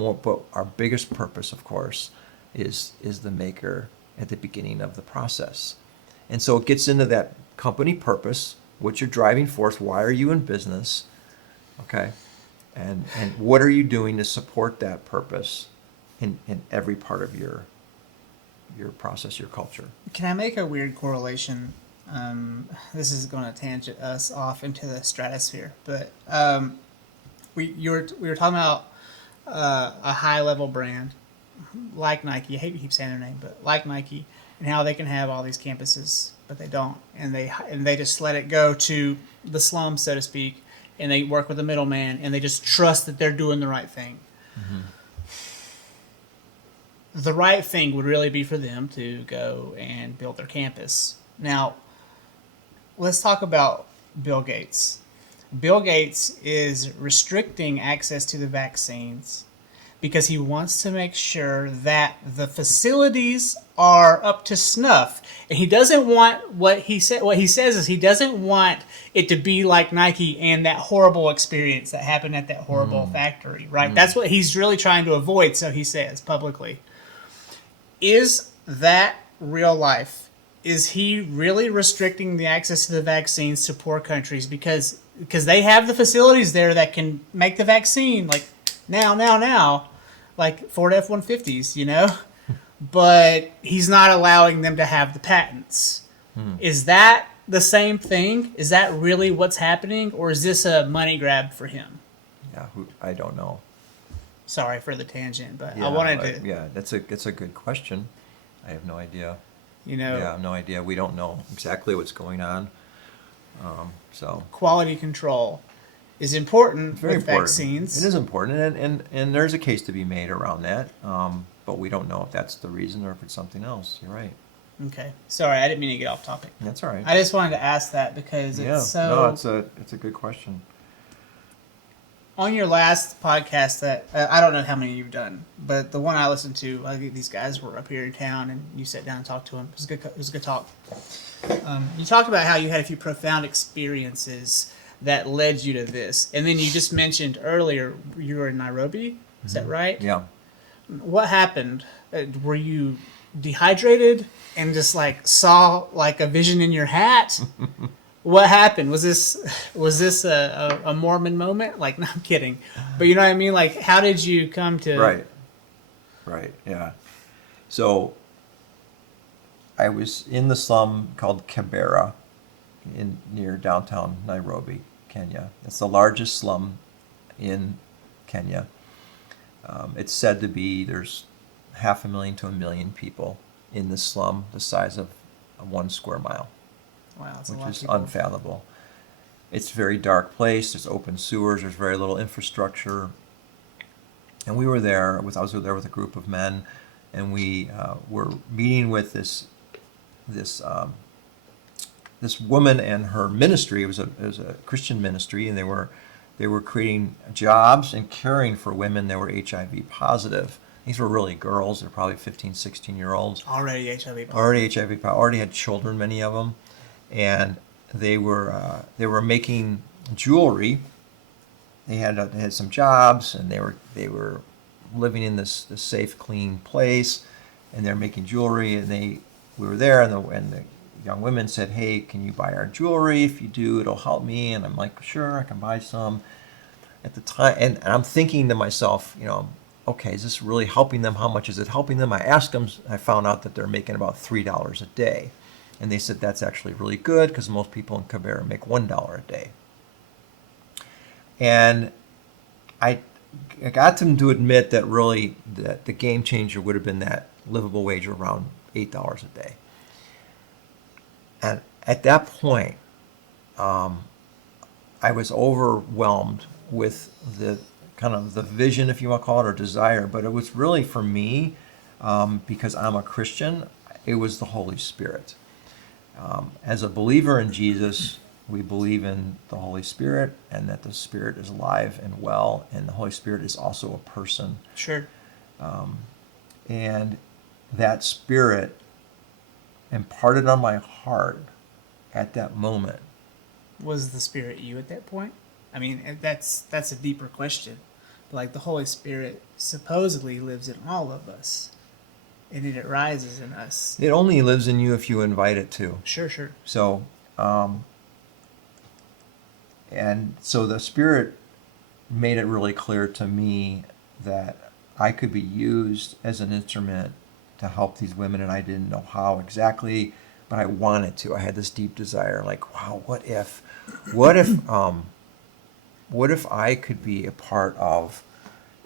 our biggest purpose, of course, is the maker at the beginning of the process. And so it gets into that company purpose, what's your driving force, why are you in business, okay? And what are you doing to support that purpose in every part of your process, your culture? Can I make a weird correlation? This is going to tangent us off into the stratosphere, but we were talking about a high level brand like Nike. I hate to keep saying their name, but like Nike, and how they can have all these campuses, but they don't, and they just let it go to the slums, so to speak, and they work with the middleman, and they just trust that they're doing the right thing. Mm-hmm. The right thing would really be for them to go and build their campus. Now, let's talk about Bill Gates. Bill Gates is restricting access to the vaccines because he wants to make sure that the facilities are up to snuff. And he doesn't want what he says is he doesn't want it to be like Nike and that horrible experience that happened at that horrible factory, right? That's what he's really trying to avoid, so he says publicly. Is that real life? Is he really restricting the access to the vaccines to poor countries because they have the facilities there that can make the vaccine like now, like Ford F-150s, you know? But he's not allowing them to have the patents. Is that the same thing? Is that really what's happening, or is this a money grab for him? Yeah, I don't know. Sorry for the tangent, but Yeah, I wanted to. Yeah, that's a good question. I have no idea. You know, yeah, I have no idea. We don't know exactly what's going on. So quality control is important very with important. vaccines. It is important, and there's a case to be made around that. But we don't know if that's the reason or if it's something else. You're right. Okay, sorry, I didn't mean to get off topic. That's all right. I just wanted to ask that because it's so. No, it's a good question. On your last podcast that I don't know how many you've done, but the one I listened to, these guys were up here in town, and you sat down and talked to them. It was good. It was a good talk. You talked about how you had a few profound experiences that led you to this, and then you just mentioned earlier you were in Nairobi. Is that right? Yeah. What happened? Were you dehydrated and just like saw like a vision in your hat? What happened? Was this a Mormon moment? Like, no, I'm kidding. But you know what I mean? Like, how did you come to... Right, yeah. So, I was in the slum called Kibera near downtown Nairobi, Kenya. It's the largest slum in Kenya. It's said to be, there's 500,000 to 1 million people in this slum the size of 1 square mile. Wow, that's a lot which is of people. unfathomable. It's a very dark place. There's open sewers. There's very little infrastructure. And we were there. I was there with a group of men, and we were meeting with this woman and her ministry. It was a Christian ministry, and they were creating jobs and caring for women that were HIV positive. These were really girls. They're probably 15, 16-year-olds. Already HIV positive. Already had children, many of them. And they were making jewelry. They had some jobs, and they were living in this safe, clean place, and they're making jewelry. And we were there, and the young women said, "Hey, can you buy our jewelry? If you do, it'll help me." And I'm like, "Sure, I can buy some." At the time, and I'm thinking to myself, okay, is this really helping them? How much is it helping them? I asked them. I found out that they're making about $3 a day. And they said that's actually really good because most people in Kibera make $1 a day. And I got them to admit that really that the game changer would have been that livable wage around $8 a day. And at that point, I was overwhelmed with the kind of the vision, if you want to call it, or desire. But it was really for me, because I'm a Christian, it was the Holy Spirit. As a believer in Jesus, we believe in the Holy Spirit and that the Spirit is alive and well, and the Holy Spirit is also a person. Sure. And that Spirit imparted on my heart at that moment Was the Spirit you at that point? I mean, that's a deeper question. But like the Holy Spirit supposedly lives in all of us, and it rises in us. It only lives in you if you invite it to. Sure, sure. So, and so the Spirit made it really clear to me that I could be used as an instrument to help these women, and I didn't know how exactly, but I wanted to. I had this deep desire, like, wow, what if I could be a part of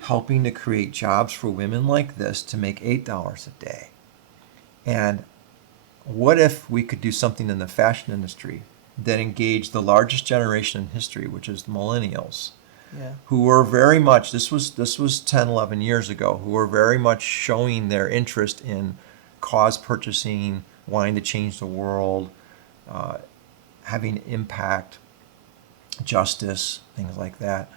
helping to create jobs for women like this to make $8 a day? And what if we could do something in the fashion industry that engaged the largest generation in history, which is the millennials, who were very much, this was 10, 11 years ago, who were very much showing their interest in cause purchasing, wanting to change the world, having impact, justice, things like that.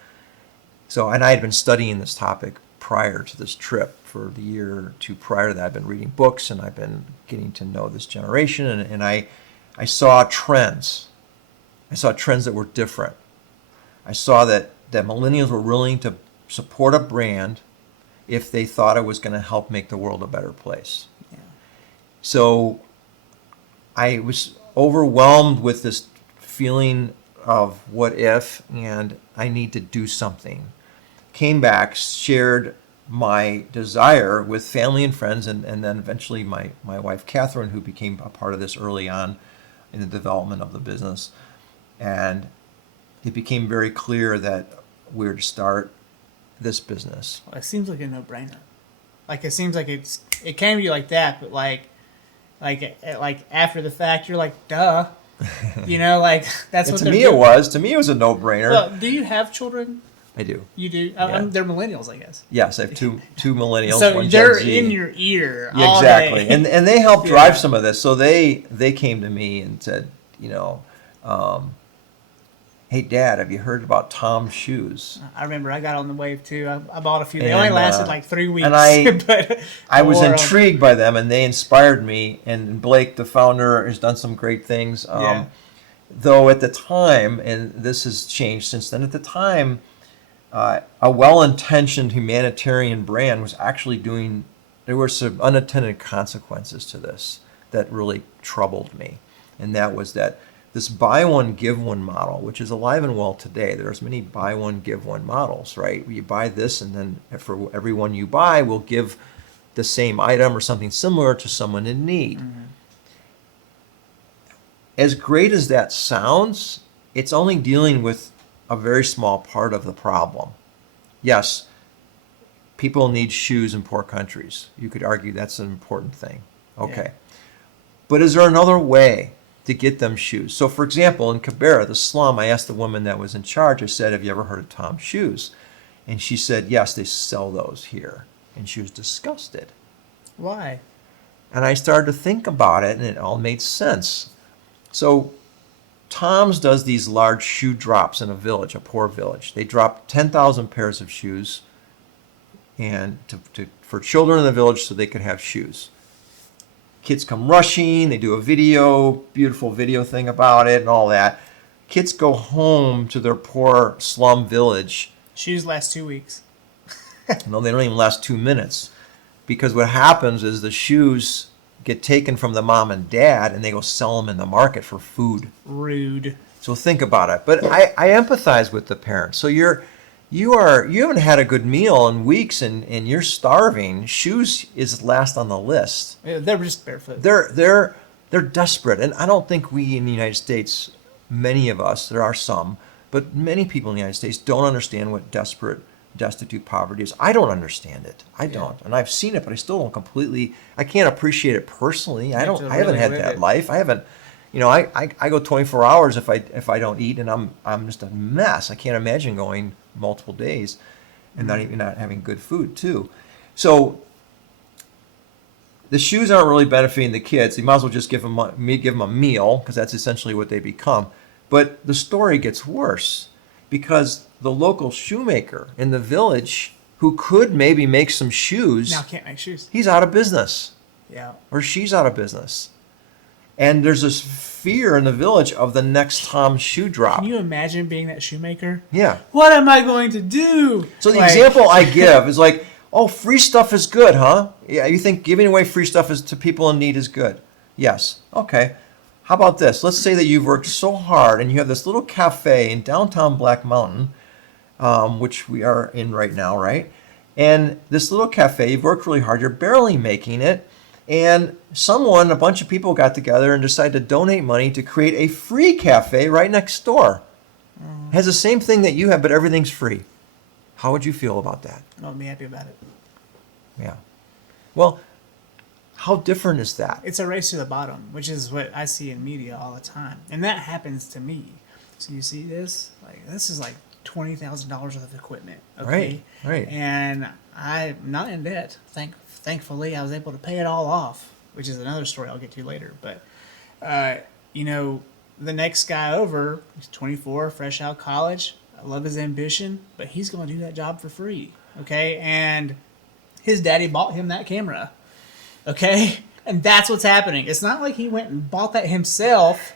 So, and I had been studying this topic prior to this trip. For the year or two prior to that, I've been reading books and I've been getting to know this generation, and I saw trends. I saw trends that were different. I saw that millennials were willing to support a brand if they thought it was going to help make the world a better place. Yeah. So I was overwhelmed with this feeling of what if, and I need to do something. Came back, shared my desire with family and friends, and then eventually my wife Catherine, who became a part of this early on in the development of the business. And it became very clear that we were to start this business. Well, it seems like a no-brainer. Like it seems like it came to you like that, but like after the fact, you're like, duh. You know, like that's what to me doing. It was. To me, it was a no-brainer. Well, do you have children? I do. You do? Yeah. They're millennials, I guess. Yes, I have two millennials. So one they're Gen Z. in your ear. Yeah, all exactly, day. and they helped drive some of this. So they came to me and said, you know, hey, Dad, have you heard about Tom's shoes? I remember I got on the wave too. I bought a few. They only lasted like 3 weeks. And but I was intrigued by them, and they inspired me. And Blake, the founder, has done some great things. Though at the time, and this has changed since then, at the time, a well-intentioned humanitarian brand was actually doing, there were some unintended consequences to this that really troubled me. And that was that this buy one, give one model, which is alive and well today. There's many buy one, give one models, right? You buy this, and then for every one you buy, we'll give the same item or something similar to someone in need. Mm-hmm. As great as that sounds, it's only dealing with a very small part of the problem. Yes, people need shoes in poor countries. You could argue that's an important thing. Okay. Yeah. But is there another way to get them shoes? So, for example, in Cabrera, the slum, I asked the woman that was in charge, I said, have you ever heard of Tom's Shoes? And she said, yes, they sell those here. And she was disgusted. Why? And I started to think about it, and it all made sense. So Tom's does these large shoe drops in a village, a poor village. They drop 10,000 pairs of shoes and for children in the village so they could have shoes. Kids come rushing, they do a video, beautiful video thing about it and all that. Kids go home to their poor slum village. Shoes last 2 weeks. No, they don't even last 2 minutes. Because what happens is the shoes get taken from the mom and dad and they go sell them in the market for food. Rude. So think about it. But I empathize with the parents. So you haven't had a good meal in weeks and you're starving. Shoes is last on the list. Yeah, they're just barefoot. They're desperate. And I don't think we in the United States, many of us, there are some, but many people in the United States don't understand what destitute poverty is. I don't understand it. I don't. And I've seen it, but I still don't completely, I can't appreciate it personally. I haven't had that life. I haven't, I go 24 hours if I don't eat, and I'm just a mess. I can't imagine going multiple days and not having good food too. So the shoes aren't really benefiting the kids. You might as well just give them a meal, because that's essentially what they become. But the story gets worse, because the local shoemaker in the village who could maybe make some shoes now can't make shoes. He's out of business. Yeah. Or she's out of business. And there's this fear in the village of the next Tom shoe drop. Can you imagine being that shoemaker? Yeah. What am I going to do? So the example I give is like, oh, free stuff is good, huh? Yeah, you think giving away free stuff to people in need is good? Yes. Okay. How about this? Let's say that you've worked so hard and you have this little cafe in downtown Black Mountain, which we are in right now, right? And this little cafe, you've worked really hard, you're barely making it, and a bunch of people got together and decided to donate money to create a free cafe right next door. It has the same thing that you have, but everything's free. How would you feel about that? I'll be happy about it. Yeah. Well, how different is that? It's a race to the bottom, which is what I see in media all the time. And that happens to me. So you see this? Like, this is like $20,000 worth of equipment. Okay? Right. And I'm not in debt. Thankfully, I was able to pay it all off, which is another story I'll get to later. But, the next guy over, he's 24, fresh out of college. I love his ambition, but he's going to do that job for free. Okay? And his daddy bought him that camera. Okay? And that's what's happening. It's not like he went and bought that himself.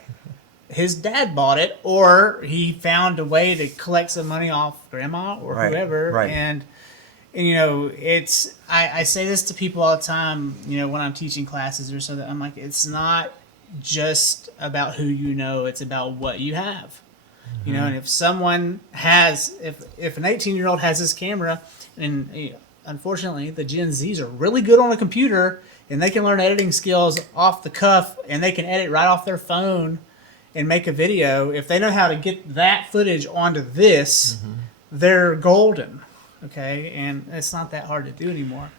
His dad bought it, or he found a way to collect some money off grandma or whoever. Right. And it's I say this to people all the time, when I'm teaching classes or so, that I'm like, it's not just about who you know, it's about what you have. Mm-hmm. And if someone has, if an 18-year-old has this camera, and unfortunately the Gen Zs are really good on a computer, and they can learn editing skills off the cuff, and they can edit right off their phone and make a video. If they know how to get that footage onto this, they're golden. Okay, and it's not that hard to do anymore.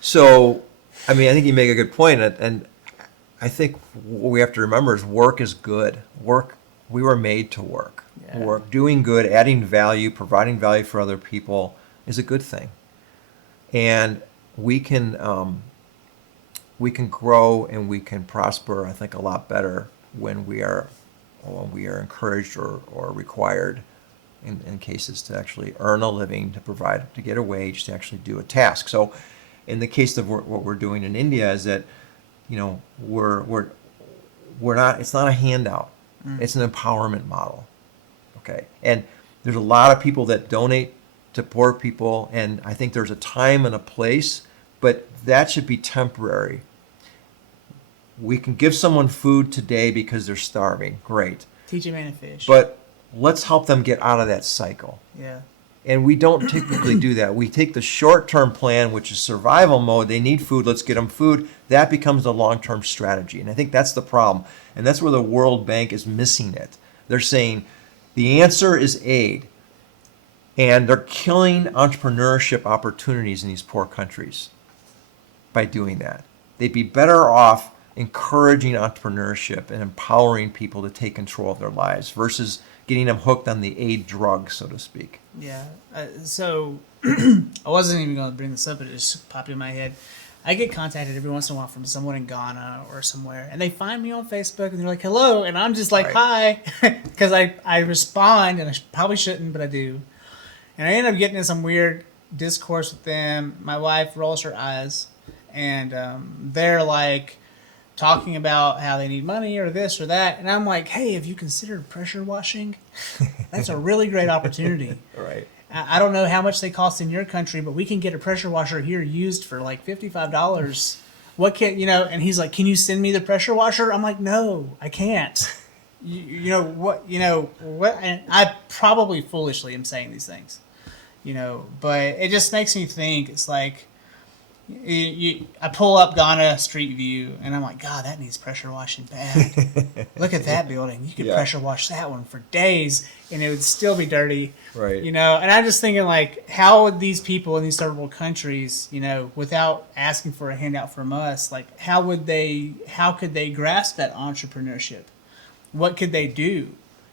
So, I think you make a good point, and I think what we have to remember is work is good. We were made to work. Yeah. Work, doing good, adding value, providing value for other people is a good thing. And we can grow and we can prosper, I think, a lot better when we are encouraged or required in cases to actually earn a living, to get a wage, to actually do a task. So in the case of what we're doing in India is that, we're not, it's not a handout. It's an empowerment model. Okay. And there's a lot of people that donate to poor people, and I think there's a time and a place, but that should be temporary. We can give someone food today because they're starving. Great. Teach a man to fish. But let's help them get out of that cycle. Yeah. And we don't typically do that. We take the short-term plan, which is survival mode. They need food. Let's get them food. That becomes the long-term strategy. And I think that's the problem. And that's where the World Bank is missing it. They're saying the answer is aid. And they're killing entrepreneurship opportunities in these poor countries by doing that. They'd be better off encouraging entrepreneurship and empowering people to take control of their lives versus getting them hooked on the aid drug, so to speak. Yeah. So I wasn't even going to bring this up, but it just popped in my head. I get contacted every once in a while from someone in Ghana or somewhere, and they find me on Facebook, and they're like, hello, and I'm just like, hi, because I respond, and I probably shouldn't, but I do. And I end up getting in some weird discourse with them. My wife rolls her eyes, and they're like talking about how they need money or this or that. And I'm like, hey, have you considered pressure washing? That's a really great opportunity. Right. I don't know how much they cost in your country, but we can get a pressure washer here used for like $55. What can, and he's like, can you send me the pressure washer? I'm like, no, I can't. What, and I probably foolishly am saying these things, but it just makes me think. It's like, I pull up Ghana Street View, and I'm like, God, that needs pressure washing bad. Look at that building. You could pressure wash that one for days, and it would still be dirty. Right. And I'm just thinking, like, how would these people in these third world countries, without asking for a handout from us, like, how could they grasp that entrepreneurship? What could they do?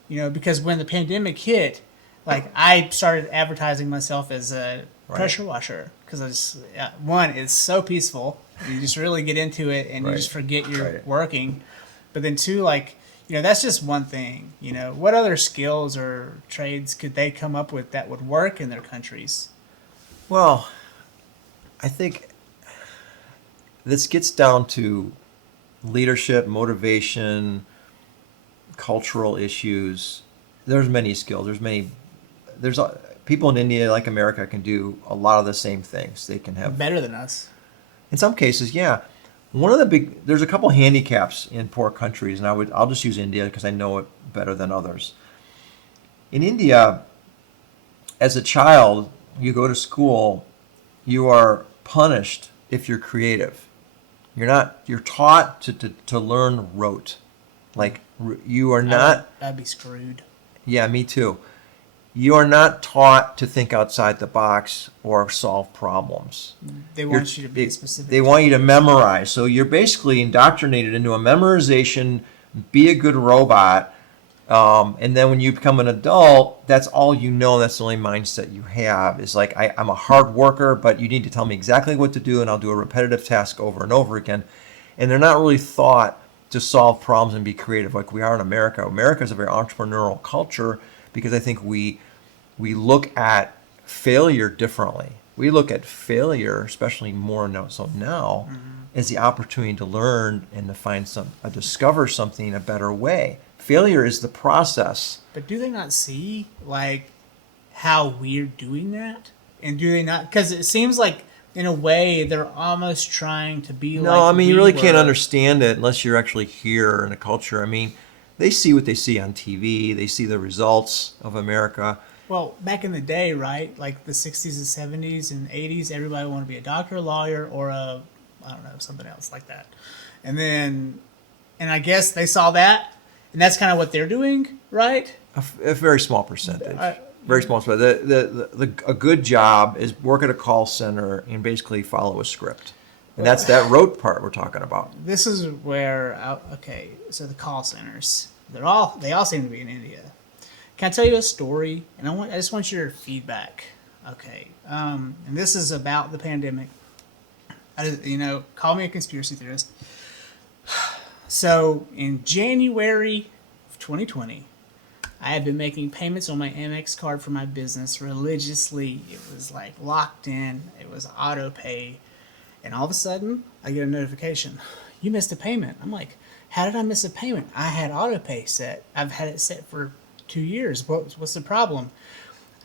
Because when the pandemic hit, like, I started advertising myself as a pressure washer. Because one, it's so peaceful. You just really get into it, and you just forget you're working. But then two, like, that's just one thing. What other skills or trades could they come up with that would work in their countries? Well, I think this gets down to leadership, motivation, cultural issues. There's many skills. People in India, like America, can do a lot of the same things. They can have better than us. in some cases, yeah. There's a couple handicaps in poor countries, and I'll just use India because I know it better than others. In India, as a child, you go to school, you are punished if you're creative. You're taught to learn rote. Like you are not. I'd be screwed. Yeah, me too. You are not taught to think outside the box or solve problems. They want you to be specific. They want you to memorize. So you're basically indoctrinated into a memorization, be a good robot, and then when you become an adult, that's all you know. That's the only mindset you have. Is like, I'm a hard worker, but you need to tell me exactly what to do, and I'll do a repetitive task over and over again. And they're not really thought to solve problems and be creative like we are in America. America is a very entrepreneurial culture because I think we look at failure differently. We look at failure, especially more so now, as the opportunity to learn and to find discover something a better way. Failure is the process. But do they not see like how we're doing that? And do they not? Because it seems like in a way they're almost trying to be like. No, I mean you really can't understand it unless you're actually here in a culture. I mean, they see what they see on TV. They see the results of America. Well, back in the day, right? Like the 60s and 70s and 80s, everybody wanted to be a doctor, a lawyer, or something else like that. And I guess they saw that, and that's kind of what they're doing, right? A very small percentage. Very small percentage. A good job is work at a call center and basically follow a script. And that's that rote part we're talking about. This is where, so the call centers, they all seem to be in India. Can I tell you a story? And I just want your feedback. Okay. And this is about the pandemic. Call me a conspiracy theorist. So in January of 2020, I had been making payments on my Amex card for my business religiously. It was like locked in. It was auto pay. And all of a sudden, I get a notification. You missed a payment. I'm like, how did I miss a payment? I had auto pay set. I've had it set for 2 years. What's the problem?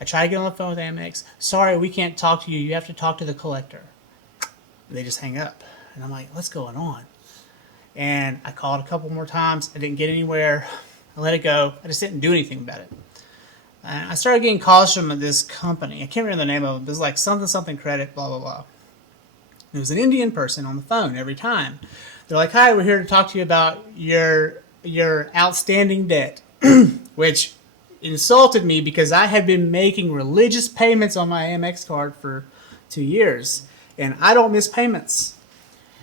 I try to get on the phone with Amex. Sorry, we can't talk to you. You have to talk to the collector. They just hang up. And I'm like, what's going on? And I called a couple more times. I didn't get anywhere. I let it go. I just didn't do anything about it. And I started getting calls from this company. I can't remember the name of it. It was like something credit, blah, blah, blah. It was an Indian person on the phone every time. They're like, hi, we're here to talk to you about your outstanding debt, which insulted me because I had been making religious payments on my Amex card for 2 years, and I don't miss payments.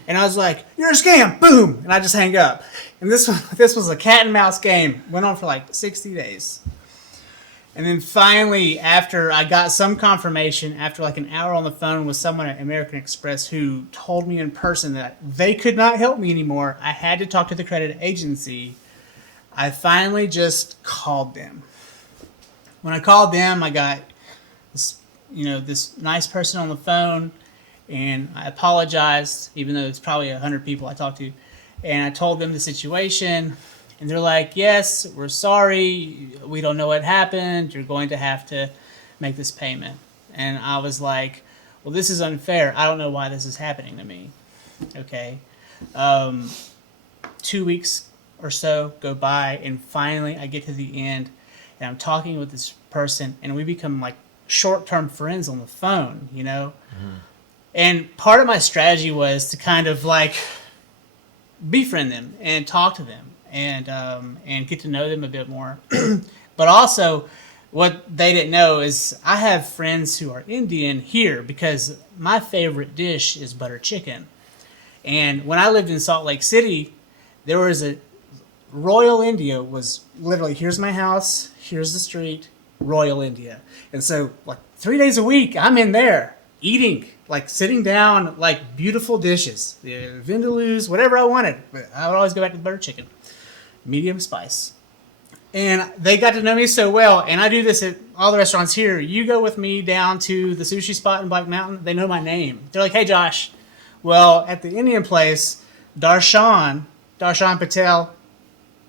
And I was like, you're a scam, boom, and I just hang up. And this was a cat and mouse game. Went on for like 60 days. And then finally, after I got some confirmation, after like an hour on the phone with someone at American Express who told me in person that they could not help me anymore, I had to talk to the credit agency. I finally just called them. When I called them, I got this nice person on the phone, and I apologized, even though it's probably 100 people I talked to, and I told them the situation, and they're like, yes, we're sorry, we don't know what happened, you're going to have to make this payment. And I was like, well, this is unfair, I don't know why this is happening to me. Okay. 2 weeks or so go by, and finally I get to the end, and I'm talking with this person, and we become like short-term friends on the phone, Mm-hmm. And part of my strategy was to kind of like befriend them and talk to them and get to know them a bit more. But also, what they didn't know is I have friends who are Indian here because my favorite dish is butter chicken. And when I lived in Salt Lake City, there was Royal India was literally, here's my house, here's the street, Royal India. And so like 3 days a week, I'm in there eating, like sitting down, like beautiful dishes, vindaloos, whatever I wanted. But I would always go back to the butter chicken, medium spice. And they got to know me so well, and I do this at all the restaurants here. You go with me down to the sushi spot in Black Mountain, they know my name. They're like, hey, Josh. Well, at the Indian place, Darshan Darshan Patel,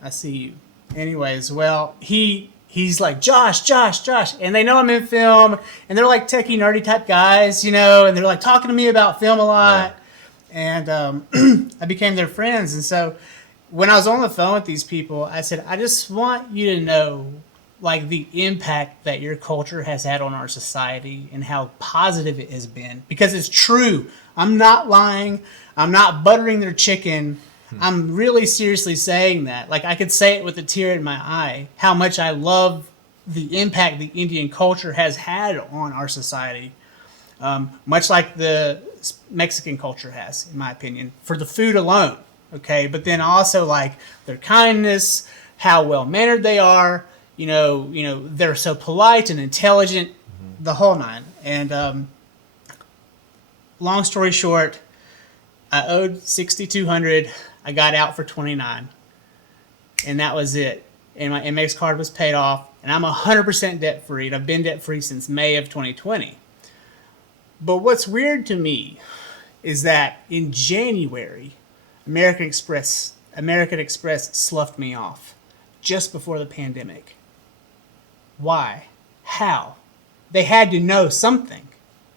I see you. Anyways, well, he's like, Josh, and they know I'm in film, and they're like techie, nerdy type guys, and they're like talking to me about film a lot, and I became their friends, and so when I was on the phone with these people, I said, I just want you to know, like, the impact that your culture has had on our society and how positive it has been, because it's true. I'm not lying. I'm not buttering their chicken. I'm really seriously saying that. Like, I could say it with a tear in my eye, how much I love the impact the Indian culture has had on our society, much like the Mexican culture has, in my opinion, for the food alone. Okay, but then also like their kindness, how well mannered they are. They're so polite and intelligent, the whole nine. And long story short, I owed $6,200. I got out for $29, and that was it. And my Amex card was paid off, and I'm 100% debt free. And I've been debt free since May of 2020. But what's weird to me is that in January, American Express sloughed me off just before the pandemic. Why? How? They had to know something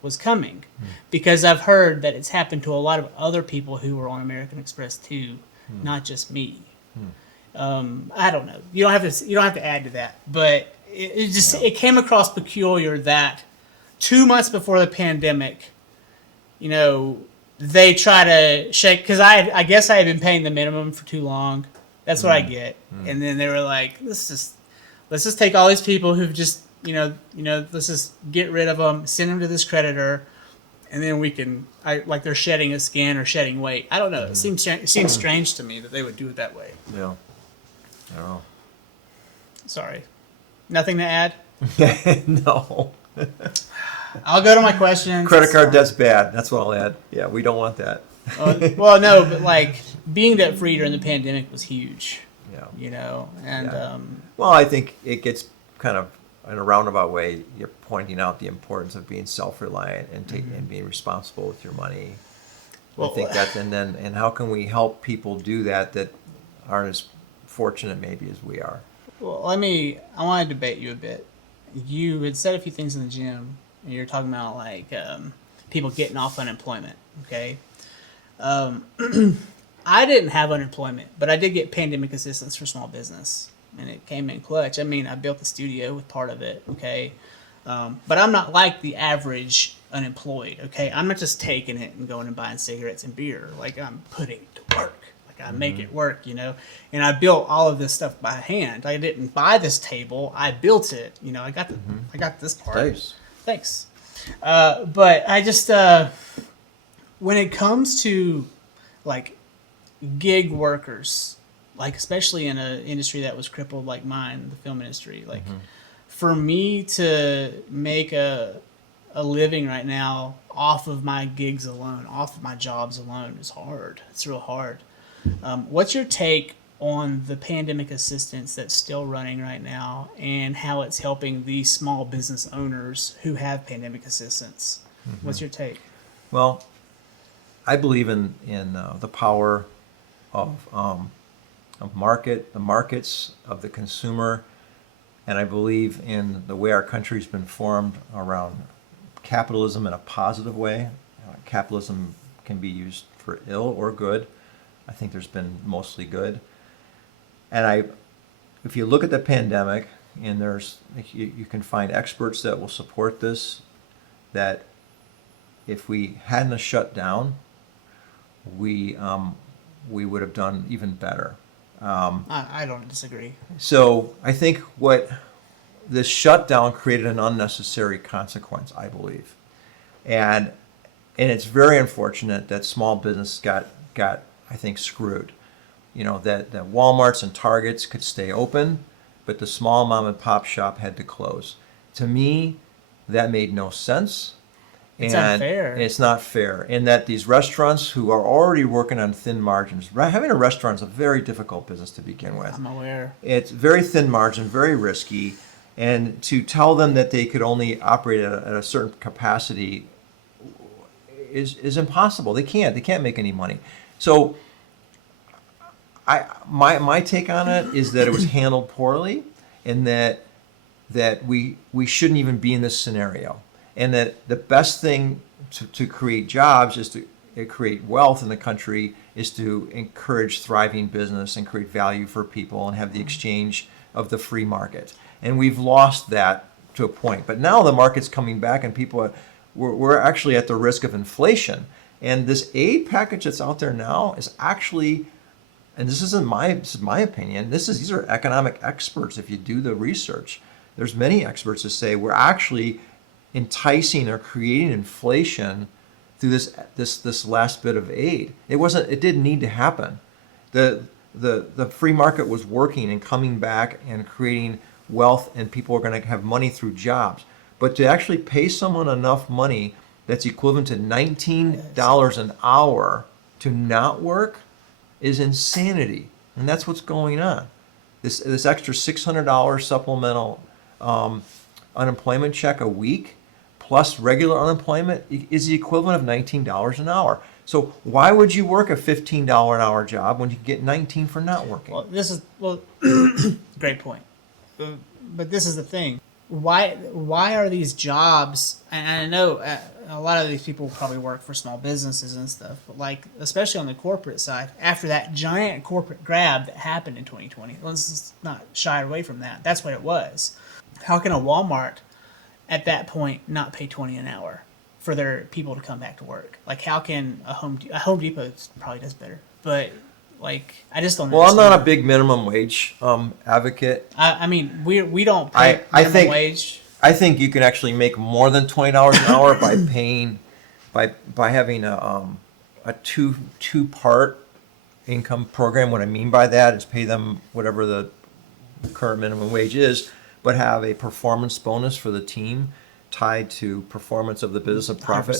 was coming, because I've heard that it's happened to a lot of other people who were on American Express too, not just me. I don't know. You don't have to add to that, but it came across peculiar that 2 months before the pandemic, they try to shake, because I guess I had been paying the minimum for too long. That's what I get. And then they were like, let's just take all these people who've just let's just get rid of them, send them to this creditor, and then we can like they're shedding a skin or shedding weight. I don't know. It seems strange to me that they would do it that way. Yeah. I don't know. Sorry. Nothing to add? No. I'll go to my questions. Credit card debt's bad. That's what I'll add. Yeah, we don't want that. Well, no, but like being debt free during the pandemic was huge. Yeah. And well, I think it gets kind of in a roundabout way. You're pointing out the importance of being self-reliant and and being responsible with your money. Well, I think that, and how can we help people do that aren't as fortunate maybe as we are? Well, I want to debate you a bit. You had said a few things in the gym, and you're talking about like people getting off unemployment. Okay. I didn't have unemployment, but I did get pandemic assistance for small business, and it came in clutch. I mean, I built the studio with part of it, okay? But I'm not like the average unemployed, okay? I'm not just taking it and going and buying cigarettes and beer. Like, I'm putting it to work. Like, I make it work, And I built all of this stuff by hand. I didn't buy this table. I built it. I got this part. Nice. Thanks. But I just, when it comes to, like, gig workers, like especially in an industry that was crippled like mine, the film industry, like for me to make a living right now off of my gigs alone, off of my jobs alone, is hard. It's real hard. What's your take on the pandemic assistance that's still running right now and how it's helping these small business owners who have pandemic assistance? What's your take? Well, I believe in the power of the markets, of the consumer, and I believe in the way our country's been formed around capitalism in a positive way. Capitalism can be used for ill or good. I think there's been mostly good. And if you look at the pandemic, and you can find experts that will support this, that if we hadn't have shut down, we would have done even better. I don't disagree. So I think what this shutdown created an unnecessary consequence, I believe, and it's very unfortunate that small business got I think screwed. That Walmarts and Targets could stay open, but the small mom and pop shop had to close. To me, that made no sense. It's unfair. It's not fair. And that these restaurants who are already working on thin margins, having a restaurant is a very difficult business to begin with. I'm aware. It's very thin margin, very risky. And to tell them that they could only operate at a certain capacity is impossible. They can't make any money. So my take on it is that it was handled poorly, and that we shouldn't even be in this scenario, and that the best thing to create jobs is to create wealth in the country is to encourage thriving business and create value for people and have the exchange of the free market. And we've lost that to a point. But now the market's coming back, and we're actually at the risk of inflation. And this aid package that's out there now is actually, and this is my opinion, these are economic experts. If you do the research, there's many experts that say we're actually enticing or creating inflation through this last bit of aid. It didn't need to happen. The free market was working and coming back and creating wealth, and people are going to have money through jobs. But to actually pay someone enough money that's equivalent to $19 an hour to not work is insanity. And that's what's going on. This extra $600 supplemental unemployment check a week plus regular unemployment is the equivalent of $19 an hour. So why would you work a $15 an hour job when you get $19 for not working? Well, great point. But this is the thing. Why are these jobs? And I know a lot of these people probably work for small businesses and stuff, but like especially on the corporate side, after that giant corporate grab that happened in 2020, let's just not shy away from that. That's what it was. How can a Walmart at that point not pay $20 an hour for their people to come back to work? Like, how can a Home Depot probably does better, but like I just don't. Well, I'm not a big minimum wage advocate. I mean, we don't pay minimum wage. I think you can actually make more than $20 an hour by paying by having a two-part income program. What I mean by that is pay them whatever the current minimum wage is, but have a performance bonus for the team tied to performance of the business and profit.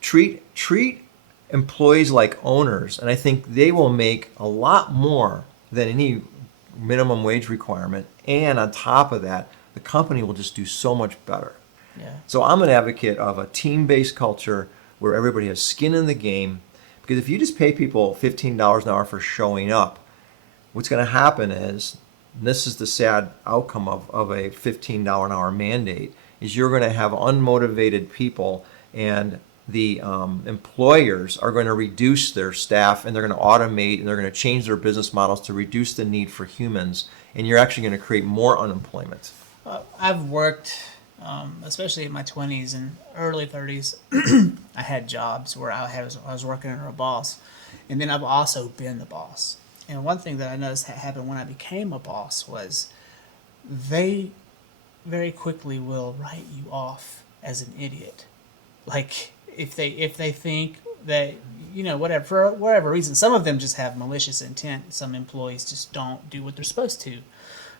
100%. Treat employees like owners, and I think they will make a lot more than any minimum wage requirement. And on top of that, the company will just do so much better. Yeah. So I'm an advocate of a team-based culture where everybody has skin in the game. Because if you just pay people $15 an hour for showing up, what's going to happen is, and this is the sad outcome of a $15 an hour mandate, is you're going to have unmotivated people, and the employers are going to reduce their staff, and they're going to automate, and they're going to change their business models to reduce the need for humans, and you're actually going to create more unemployment. I've worked, especially in my 20s and early 30s, I had jobs where I was working under a boss, and then I've also been the boss. And one thing that I noticed happened when I became a boss was they very quickly will write you off as an idiot. Like if they think that, you know, whatever, for whatever reason, some of them just have malicious intent. Some employees just don't do what they're supposed to.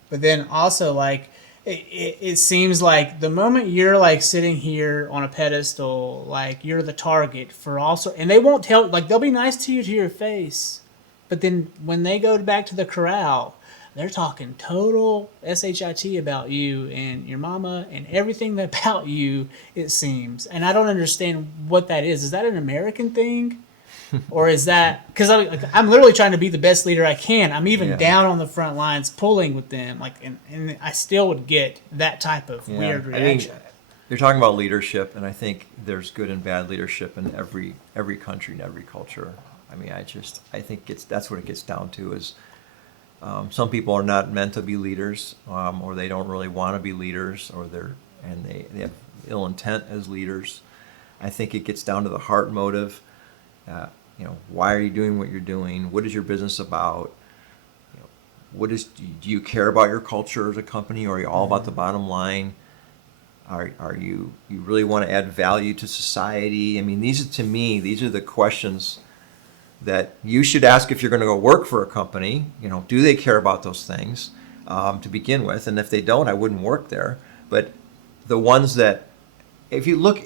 But then also, like, it seems like the moment you're like sitting here on a pedestal, like you're the target for also, and they won't tell, like they'll be nice to you to your face, but then when they go back to the corral, they're talking total shit about you and your mama and everything about you, it seems. And I don't understand what that is. Is that an American thing? Or is that because I'm literally trying to be the best leader I can. I'm even down on the front lines pulling with them, like, and I still would get that type of weird reaction. You're talking about leadership, and I think there's good and bad leadership in every country and every culture. I mean, I think that's what it gets down to is some people are not meant to be leaders, or they don't really want to be leaders, or they have ill intent as leaders. I think it gets down to the heart motive. Why are you doing what you're doing? What is your business about? Do you care about your culture as a company, or are you all about the bottom line? Are you really want to add value to society? I mean, these are the questions that you should ask if you're going to go work for a company. Do they care about those things to begin with? And if they don't, I wouldn't work there. But the ones that, if you look,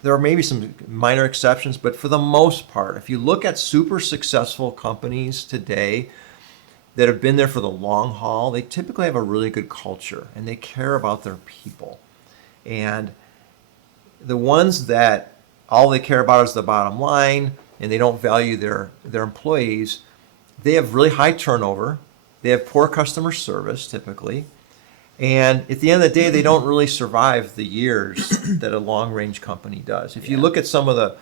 there are maybe some minor exceptions, but for the most part, if you look at super successful companies today that have been there for the long haul, they typically have a really good culture and they care about their people. And the ones that all they care about is the bottom line and they don't value their employees, they have really high turnover. They have poor customer service typically. And at the end of the day, they don't really survive the years that a long range company does. If you look at some of the,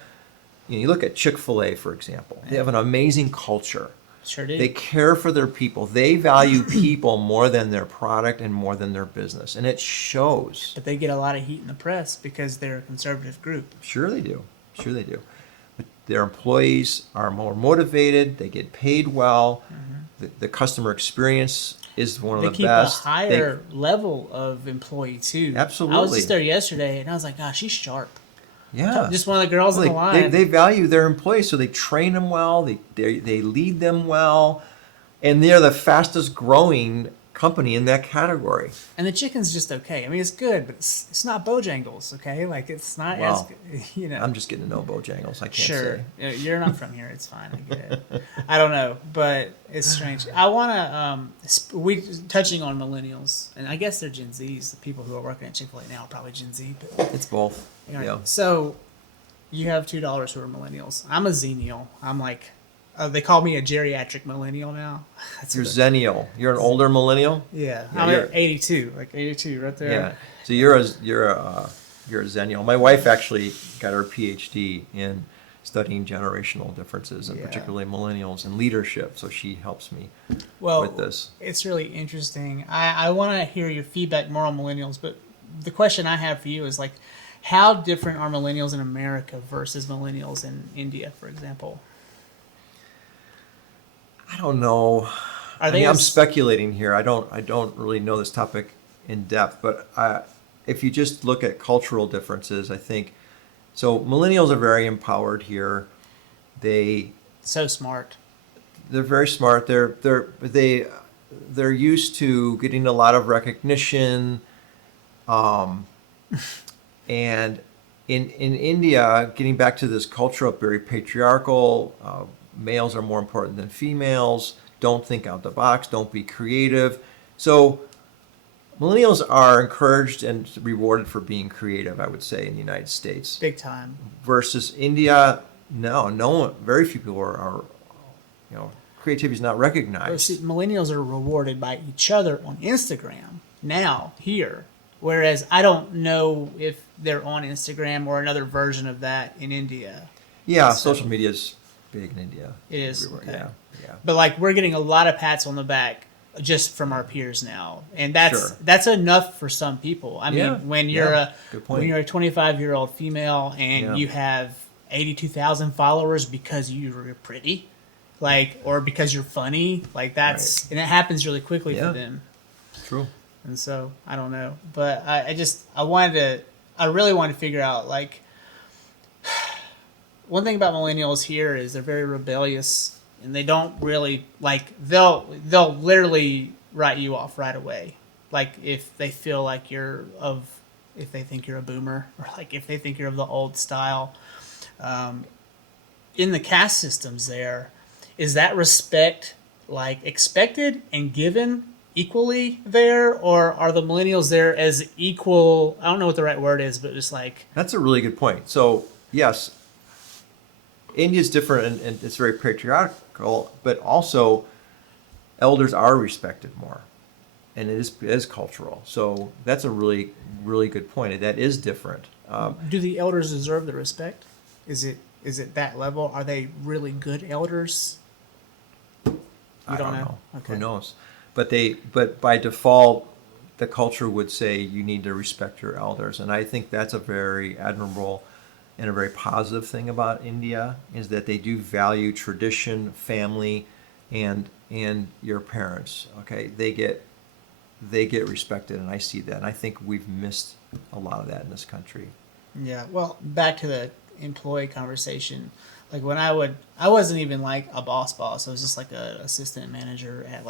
you look at Chick-fil-A, for example, they have an amazing culture. Sure do. They care for their people. They value people more than their product and more than their business. And it shows. But they get a lot of heat in the press because they're a conservative group. Sure they do. Sure they do. But their employees are more motivated. They get paid well. The customer experience is one of They the keep best. a higher level of employee too. Absolutely. I was just there yesterday and I was like, gosh, she's sharp. Yeah. Just one of the girls on the line. They value their employees, so they train them well. They lead them well, and they're the fastest growing company in that category. And the chicken's just okay. I mean, it's good, but it's not Bojangles, okay? Like, it's not as Well, good, you know. I'm just getting to know Bojangles. I can't Sure. say. You're not from here. It's fine. I get it. I don't know, but it's strange. I want to, we touching on millennials, and I guess they're Gen Zs. The people who are working at Chick-fil-A now are probably Gen Z. But, It's both. Yeah. So you have $2 who are millennials. I'm a Xennial. I'm like, they call me a geriatric millennial now. That's You're what Zennial. You're an older millennial. yeah, Yeah, I'm you're- at 82, like 82 right there. Yeah. So you're a Zennial. My wife actually got her PhD in studying generational differences, and Yeah. particularly millennials and leadership. So she helps me Well, with this. it's really interesting. I want to hear your feedback more on millennials, but the question I have for you is like, how different are millennials in America versus millennials in India, for example? I don't know. Are they I'm as- speculating here. I don't really know this topic in depth, but if you just look at cultural differences, I think so. Millennials are very empowered here. They're so smart? very smart. They're used to getting a lot of recognition, and in India, getting back to this culture of very patriarchal. Males are more important than females. Don't think out the box. Don't be creative. So millennials are encouraged and rewarded for being creative, I would say, in the United States. Big time. Versus India, no one, very few people are creativity is not But recognized. see, millennials are rewarded by each other on Instagram now, here. Whereas I don't know if they're on Instagram or another version of that in India. Yeah, So- social media is big in India. It is, Everywhere. okay. Yeah. But like we're getting a lot of pats on the back just from our peers now, and Sure. that's enough for some people. I mean, Yeah, when you're yeah, good point. when you're a 25-year-old female and Yeah. you have 82,000 followers because you're pretty, like, or because you're funny, like that's and it happens really quickly Yeah. for them. True. And so I don't know, but I really wanted to figure out like. One thing about millennials here is they're very rebellious, and they don't really like they'll literally write you off right away, like if they feel like if they think you're a boomer, or like if they think you're of the old style. In the caste systems, there is that respect like expected and given equally there, or are the millennials there as equal? I don't know what the right word is, but just like That's a really good point. So yes, India's different and it's very patriarchal, but also elders are respected more, and it is cultural. So that's a really good point. That is different. do the elders deserve the respect? Is it that level? Are they really good elders? I don't know. Okay. Who knows? But by default, the culture would say you need to respect your elders, and I think that's a very admirable and a very positive thing about India is that they do value tradition, family, and your parents. Okay, they get respected, and I see that, and I think we've missed a lot of that in this country. Yeah. Well, back to the employee conversation. Like when I wasn't even like a boss. I was just like a assistant manager at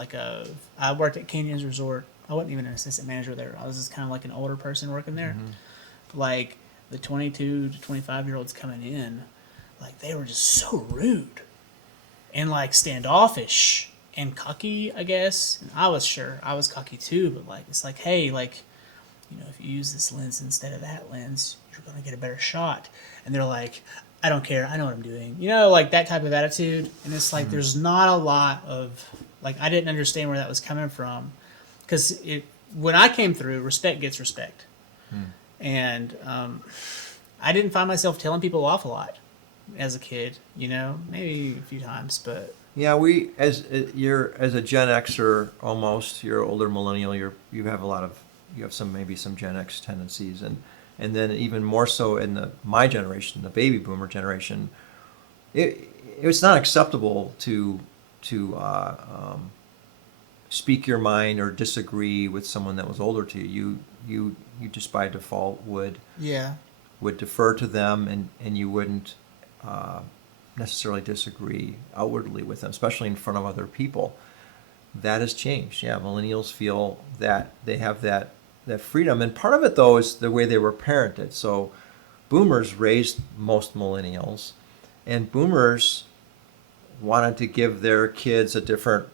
I worked at Canyons Resort. I wasn't even an assistant manager there. I was just kind of like an older person working there. Like the 22 to 25-year-olds coming in, like they were just so rude and like standoffish and cocky, I guess. And I was cocky too, but like it's like, hey, like, if you use this lens instead of that lens, you're gonna get a better shot. And they're like, I don't care. I know what I'm doing. You know, like that type of attitude. And it's like there's not a lot of like I didn't understand where that was coming from, because when I came through, respect gets respect, and I didn't find myself telling people off a lot as a kid. You know, maybe a few times, but Yeah, we you're as a Gen Xer almost, you're an older millennial. You have a lot of you have some maybe some Gen X tendencies, and then even more so in my generation, the baby boomer generation. It's not acceptable to speak your mind or disagree with someone that was older to you. You just by default yeah, would defer to them, and you wouldn't necessarily disagree outwardly with them, especially in front of other people. That has changed. Yeah, millennials feel that they have that freedom, and part of it though is the way they were parented. So, boomers raised most millennials, and boomers wanted to give their kids a different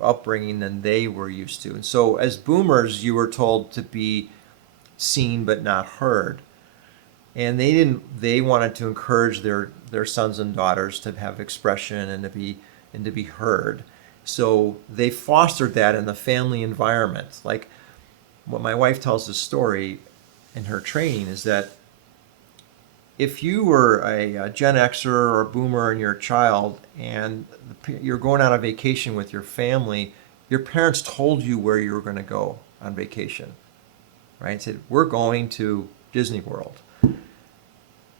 upbringing than they were used to. And so, as boomers, you were told to be seen but not heard, and they wanted to encourage their sons and daughters to have expression and to be heard. So they fostered that in the family environment. Like what my wife tells the story in her training is that if you were a Gen Xer or a boomer and you're a child and you're going on a vacation with your family, your parents told you where you were going to go on vacation, right? Said, we're going to Disney World.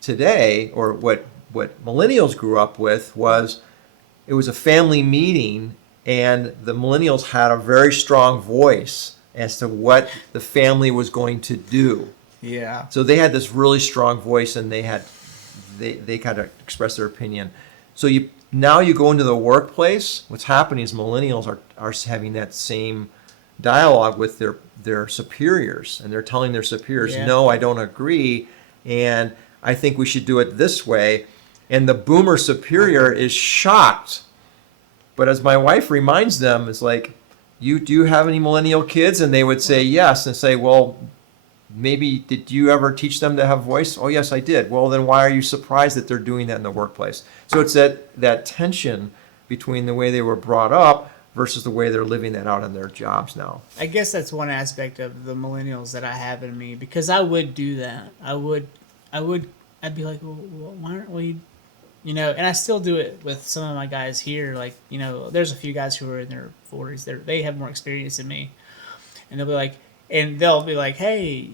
Today, or what millennials grew up with was, it was a family meeting and the millennials had a very strong voice as to what the family was going to do. yeah. So they had this really strong voice, and they kind of expressed their opinion. So now you go into the workplace. What's happening is millennials are having that same dialogue with their superiors, and they're telling their superiors, Yeah. "No, I don't agree, and I think we should do it this way." And the boomer superior is shocked. But as my wife reminds them, it's like, do you have any millennial kids? And they would say yes, and say, well, maybe did you ever teach them to have voice? Oh, yes, I did. Well, then why are you surprised that they're doing that in the workplace? So it's that tension between the way they were brought up versus the way they're living that out in their jobs now. I guess that's one aspect of the millennials that I have in me, because I would do that. I'd be like, well, why aren't we, you know? And I still do it with some of my guys here. Like, you know, there's a few guys who are in their 40s. They have more experience than me, and they'll be like, hey,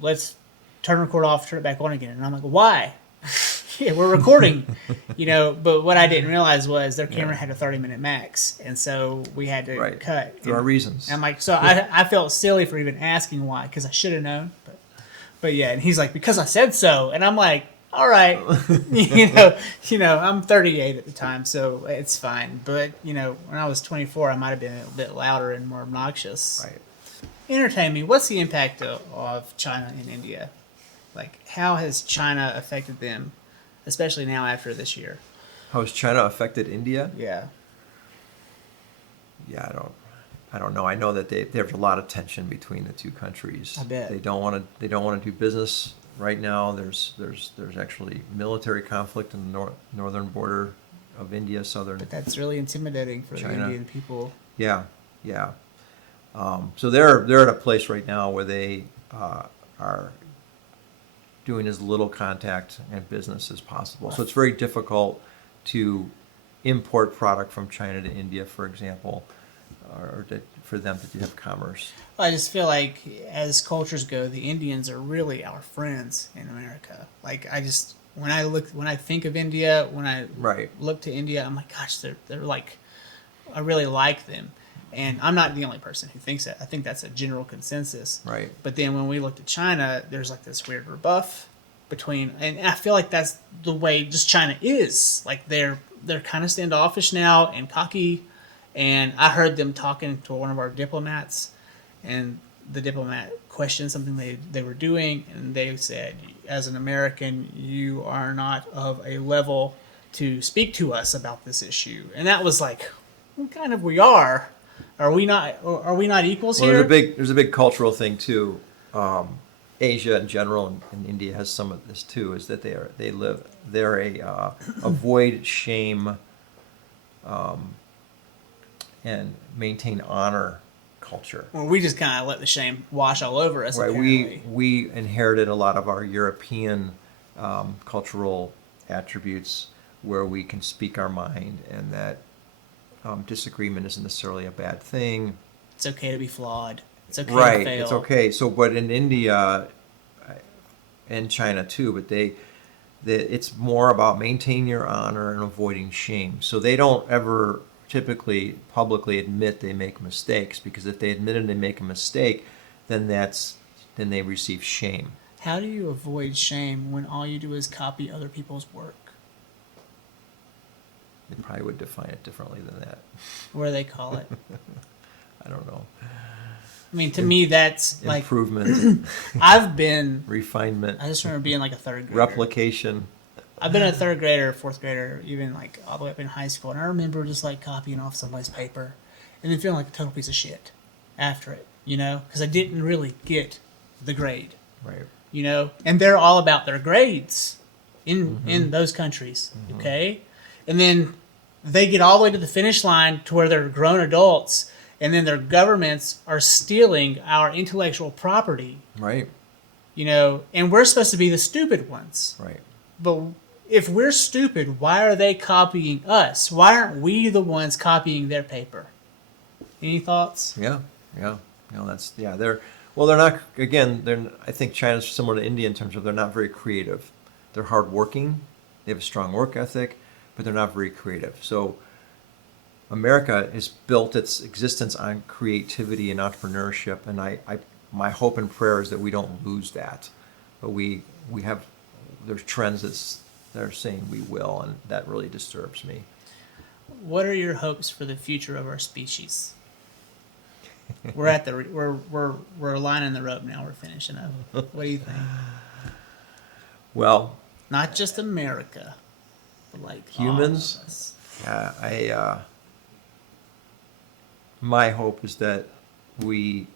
let's turn record off, turn it back on again. And I'm like, why? Yeah, we're recording, But what I didn't realize was their camera had a 30-minute max, and so we had to cut. There are reasons. I'm like, so I felt silly for even asking why, because I should have known. But yeah, and he's like, because I said so, and I'm like, all right, I'm 38 at the time, so it's fine. But when I was 24, I might have been a bit louder and more obnoxious. Right. Entertain me. What's the impact of China and India? Like, how has China affected them, especially now after this year? How has China affected India? Yeah. Yeah, I don't know. I know that there's a lot of tension between the two countries. I bet. They don't want to do business right now. There's actually military conflict in the northern border of India, southern. But that's really intimidating for China. the Indian people. Yeah. So they're at a place right now where they are doing as little contact and business as possible. So it's very difficult to import product from China to India, for example, or for them to have commerce. I just feel like, as cultures go, the Indians are really our friends in America. Like, when I think of India, when I look to India, I'm like, gosh, they're like, I really like them. And I'm not the only person who thinks that. I think that's a general consensus. Right. But then when we look to China, there's like this weird rebuff and I feel like that's the way just China is. Like, they're kind of standoffish now and cocky. And I heard them talking to one of our diplomats, and the diplomat questioned something they were doing, and they said, as an American, you are not of a level to speak to us about this issue. And that was like, well, kind of we are. Are we not equals here? There's a big cultural thing too. Asia in general, and India has some of this too, is that they're a avoid shame and maintain honor culture. Well, we just kind of let the shame wash all over us. Right, Apparently. we inherited a lot of our European cultural attributes where we can speak our mind, and that disagreement isn't necessarily a bad thing. It's okay to be flawed. It's okay Right, to fail. it's okay. So, but in India and China too, but it's more about maintaining your honor and avoiding shame. So they don't ever typically publicly admit they make mistakes, because if they admit they make a mistake, then they receive shame. How do you avoid shame when all you do is copy other people's work? They probably would define it differently than that. What do they call it? I don't know. I mean, to me, that's like Improvement, I've been. refinement, I just remember being like a third grader. replication. I've been a third grader, fourth grader, even like all the way up in high school, and I remember just like copying off somebody's paper, and then feeling like a total piece of shit after it, because I didn't really get the grade, Right. and they're all about their grades in those countries, okay, and then they get all the way to the finish line to where they're grown adults, and then their governments are stealing our intellectual property, Right. and we're supposed to be the stupid ones. Right. But if we're stupid, why are they copying us? Why aren't we the ones copying their paper? Any thoughts? Yeah. Yeah. They're not, again, I think China's similar to India in terms of they're not very creative. They're hardworking. They have a strong work ethic, but they're not very creative. So America has built its existence on creativity and entrepreneurship, and my hope and prayer is that we don't lose that. But there's trends that are saying we will, and that really disturbs me. What are your hopes for the future of our species? We're lining the rope now. We're finishing up. What do you think? Well, Not just America, but like humans. all of us. My hope is that we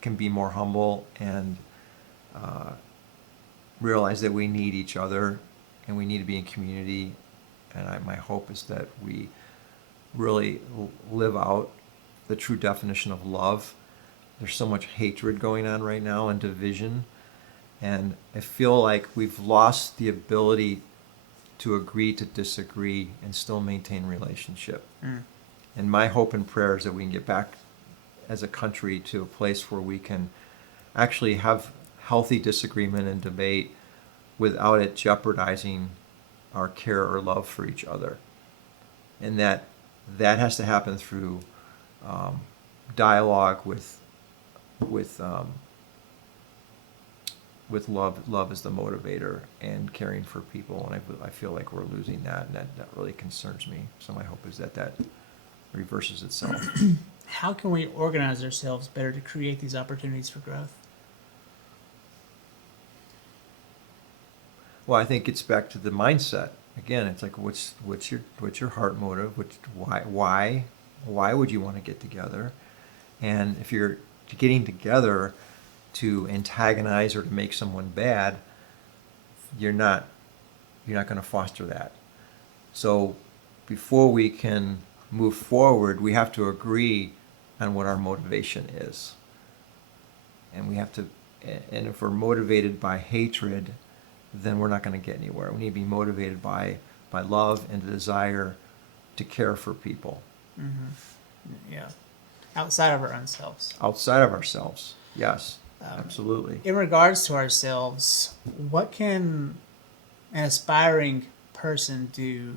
can be more humble and realize that we need each other and we need to be in community. And my hope is that we really live out the true definition of love. There's so much hatred going on right now and division. And I feel like we've lost the ability to agree to disagree and still maintain relationship. And my hope and prayer is that we can get back as a country to a place where we can actually have healthy disagreement and debate without it jeopardizing our care or love for each other. And that has to happen through dialogue with love. Love is the motivator, and caring for people. And I feel like we're losing that, and that really concerns me. So my hope is that reverses itself. How can we organize ourselves better to create these opportunities for growth? Well, I think it's back to the mindset. Again, it's like what's your heart motive? Why would you want to get together? And if you're getting together to antagonize or to make someone bad, you're not going to foster that. So before we can move forward, we have to agree on what our motivation is. And if we're motivated by hatred, then we're not going to get anywhere. We need to be motivated by love and the desire to care for people. Mm-hmm. Yeah. Outside of our own selves. Outside of ourselves, yes, absolutely. In regards to ourselves, what can an aspiring person do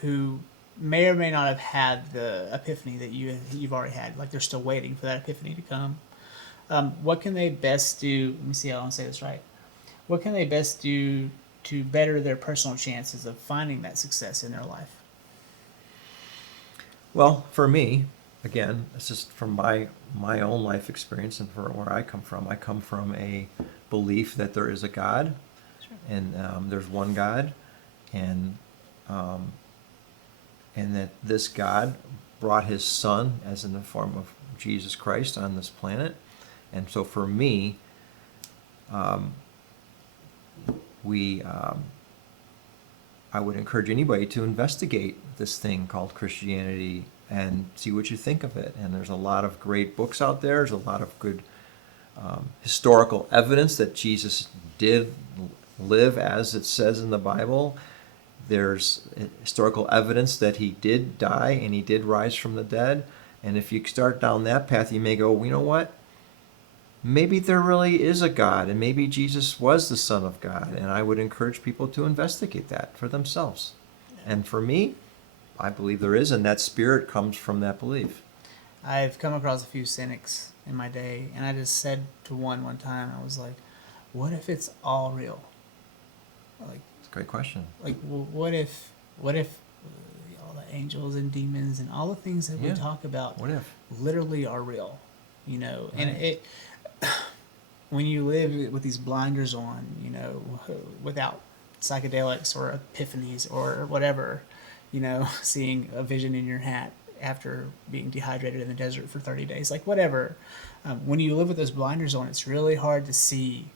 who may or may not have had the epiphany that you've already had? Like they're still waiting for that epiphany to come. What can they best do? Let me see how I want to say this right. What can they best do to better their personal chances of finding that success in their life? Well, for me, again, it's just from my own life experience and from where I come from. I come from a belief that there is a God, sure, and there's one God, and that this God brought His Son as in the form of Jesus Christ on this planet. And so for me, we I would encourage anybody to investigate this thing called Christianity and see what you think of it. And there's a lot of great books out there. There's a lot of good historical evidence that Jesus did live as it says in the Bible. There's historical evidence that he did die and he did rise from the dead. And if you start down that path, you may go, well, you know what? Maybe there really is a God, and maybe Jesus was the Son of God. And I would encourage people to investigate that for themselves. And for me, I believe there is, and that spirit comes from that belief. I've come across a few cynics in my day, and I just said to one time, I was like, what if it's all real? Like, It's a great question. like what if all the angels and demons and all the things that we talk about What if? literally are real, you know? Right. And it when you live with these blinders on, you know, without psychedelics or epiphanies or whatever, you know, seeing a vision in your hat after being dehydrated in the desert for 30 days, like whatever. When you live with those blinders on, it's really hard to see.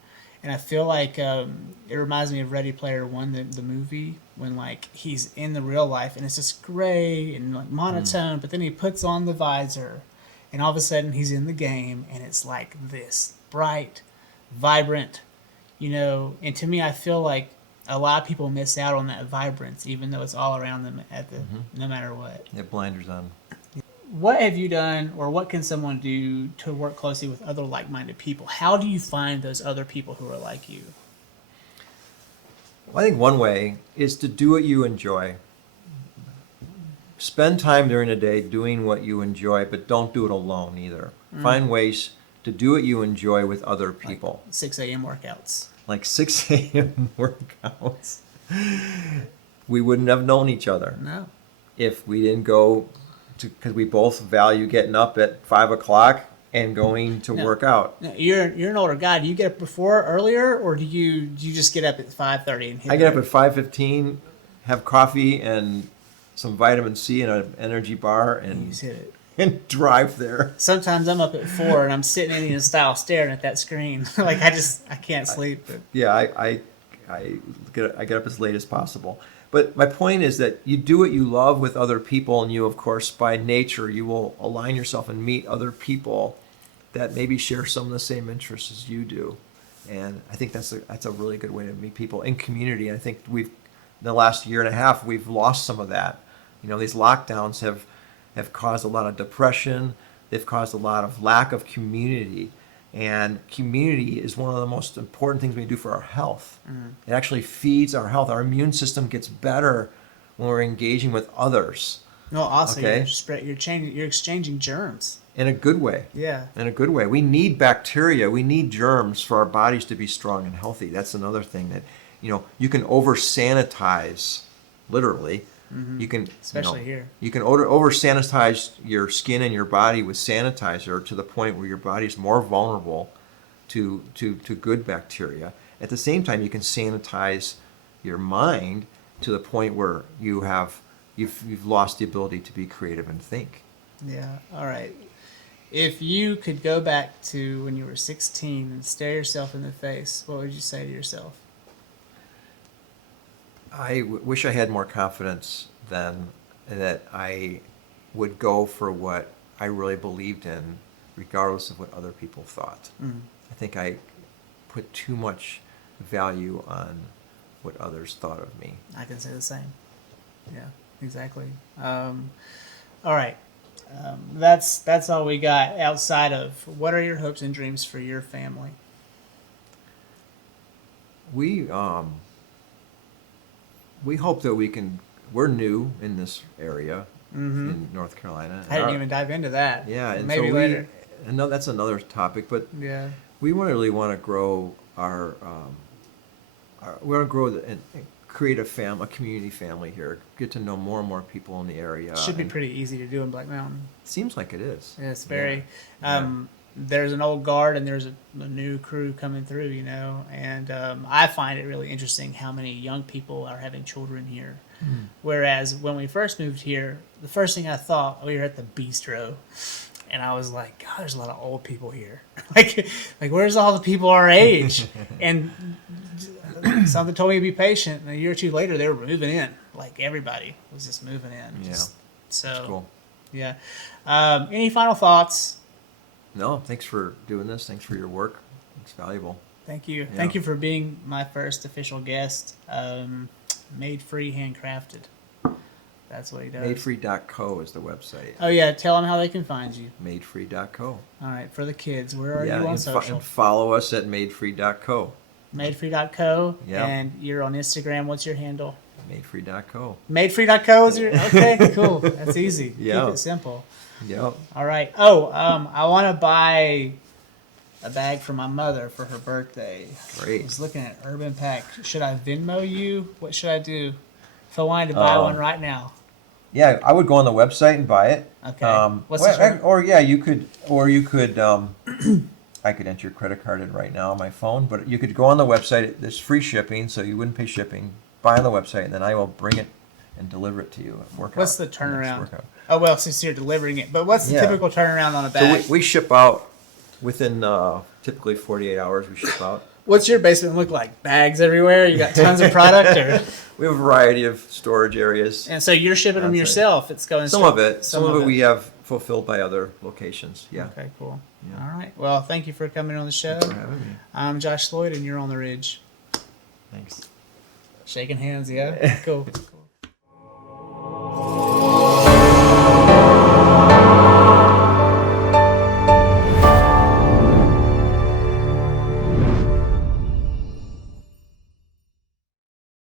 And I feel like it reminds me of Ready Player One, the movie, when like he's in the real life and it's just gray and like monotone, but then he puts on the visor and all of a sudden he's in the game and it's like this bright, vibrant, you know. And to me, I feel like a lot of people miss out on that vibrance, even though it's all around them no matter what. You have blinders on. What have you done, or what can someone do to work closely with other like-minded people? How do you find those other people who are like you? Well, I think one way is to do what you enjoy. Spend time during the day doing what you enjoy, but don't do it alone either. Find ways to do what you enjoy with other people. Like 6 a.m. workouts. Like 6 a.m. workouts. We wouldn't have known each other No. if we didn't go to, because we both value getting up at 5 o'clock and going to work out. No, you're an older guy. Do you get up earlier, or do you just get up at 5:30 and hit I get up at 5:15, have coffee and some vitamin C and an energy bar, and you and just hit it? and drive there. Sometimes I'm up at 4 and I'm sitting in Indian style staring at that screen. Like I can't sleep. But Yeah, I get up as late as possible. But my point is that you do what you love with other people, and you, of course, by nature, you will align yourself and meet other people that maybe share some of the same interests as you do. And I think that's a really good way to meet people in community. And I think in the last year and a half, we've lost some of that. You know, these lockdowns have caused a lot of depression. They've caused a lot of lack of community. And community is one of the most important things we do for our health. It actually feeds our health. Our immune system gets better when we're engaging with others. no, also Okay. you're exchanging germs. In a good way. Yeah. In a good way. We need bacteria. We need germs for our bodies to be strong and healthy. That's another thing that, you can over sanitize, literally. You can, Especially here. You can over sanitize your skin and your body with sanitizer to the point where your body is more vulnerable to good bacteria. At the same time, you can sanitize your mind to the point where you've lost the ability to be creative and think. Yeah. All right. If you could go back to when you were 16 and stare yourself in the face, what would you say to yourself? I wish I had more confidence then that I would go for what I really believed in, regardless of what other people thought. I think I put too much value on what others thought of me. I can say the same. Yeah, exactly. All right. That's all we got outside of what are your hopes and dreams for your family? We hope that we're new in this area in North Carolina. I didn't even dive into that. Yeah, and maybe so later. I know that's another topic, but Yeah. we really want to grow we want to grow and create a community family here. Get to know more and more people in the area. Should be and pretty easy to do in Black Mountain. Seems like it is. Yeah, it's very. Yeah. There's an old guard and there's a new crew coming through, and I find it really interesting how many young people are having children here. Whereas when we first moved here, the first thing I thought, we were at the bistro, and I was like, God, there's a lot of old people here. like where's all the people our age? And something told me to be patient. And a year or two later, they were moving in. Like everybody was just moving in. Yeah. So That's cool. yeah. Any final thoughts? No, thanks for doing this. Thanks for your work. It's valuable. Thank you. Yeah. Thank you for being my first official guest. Made free, handcrafted. That's what he does. Madefree.co is the website. Oh yeah, tell them how they can find you. Madefree.co. All right, for the kids, where are you on and social? and follow us at madefree.co. Madefree.co. Yeah. And you're on Instagram. What's your handle? Madefree.co. Madefree.co is your okay. Cool. That's easy. Yeah. Keep it simple. Yep. All right. Oh, I want to buy a bag for my mother for her birthday. Great. I was looking at Urban Pack. Should I Venmo you? What should I do if I wanted to buy one right now? Yeah, I would go on the website and buy it. Okay. What's the term? You could. I could enter your credit card in right now on my phone, but you could go on the website. There's free shipping, so you wouldn't pay shipping. Buy on the website, and then I will bring it and deliver it to you. What's the turnaround? Oh well, since you're delivering it, but what's the Yeah. typical turnaround on a bag? So we ship out within typically 48 hours. We ship out. What's your basement look like? Bags everywhere? You got tons of product, or We have a variety of storage areas. and so you're shipping them That's it. yourself? It's going Some straight- of it. Some of it we have fulfilled by other locations. Yeah. Okay, cool. Yeah. All right. Well, thank you for coming on the show. Thanks for having me. I'm Josh Lloyd, and you're on the Ridge. Thanks. Shaking hands, yeah. Cool.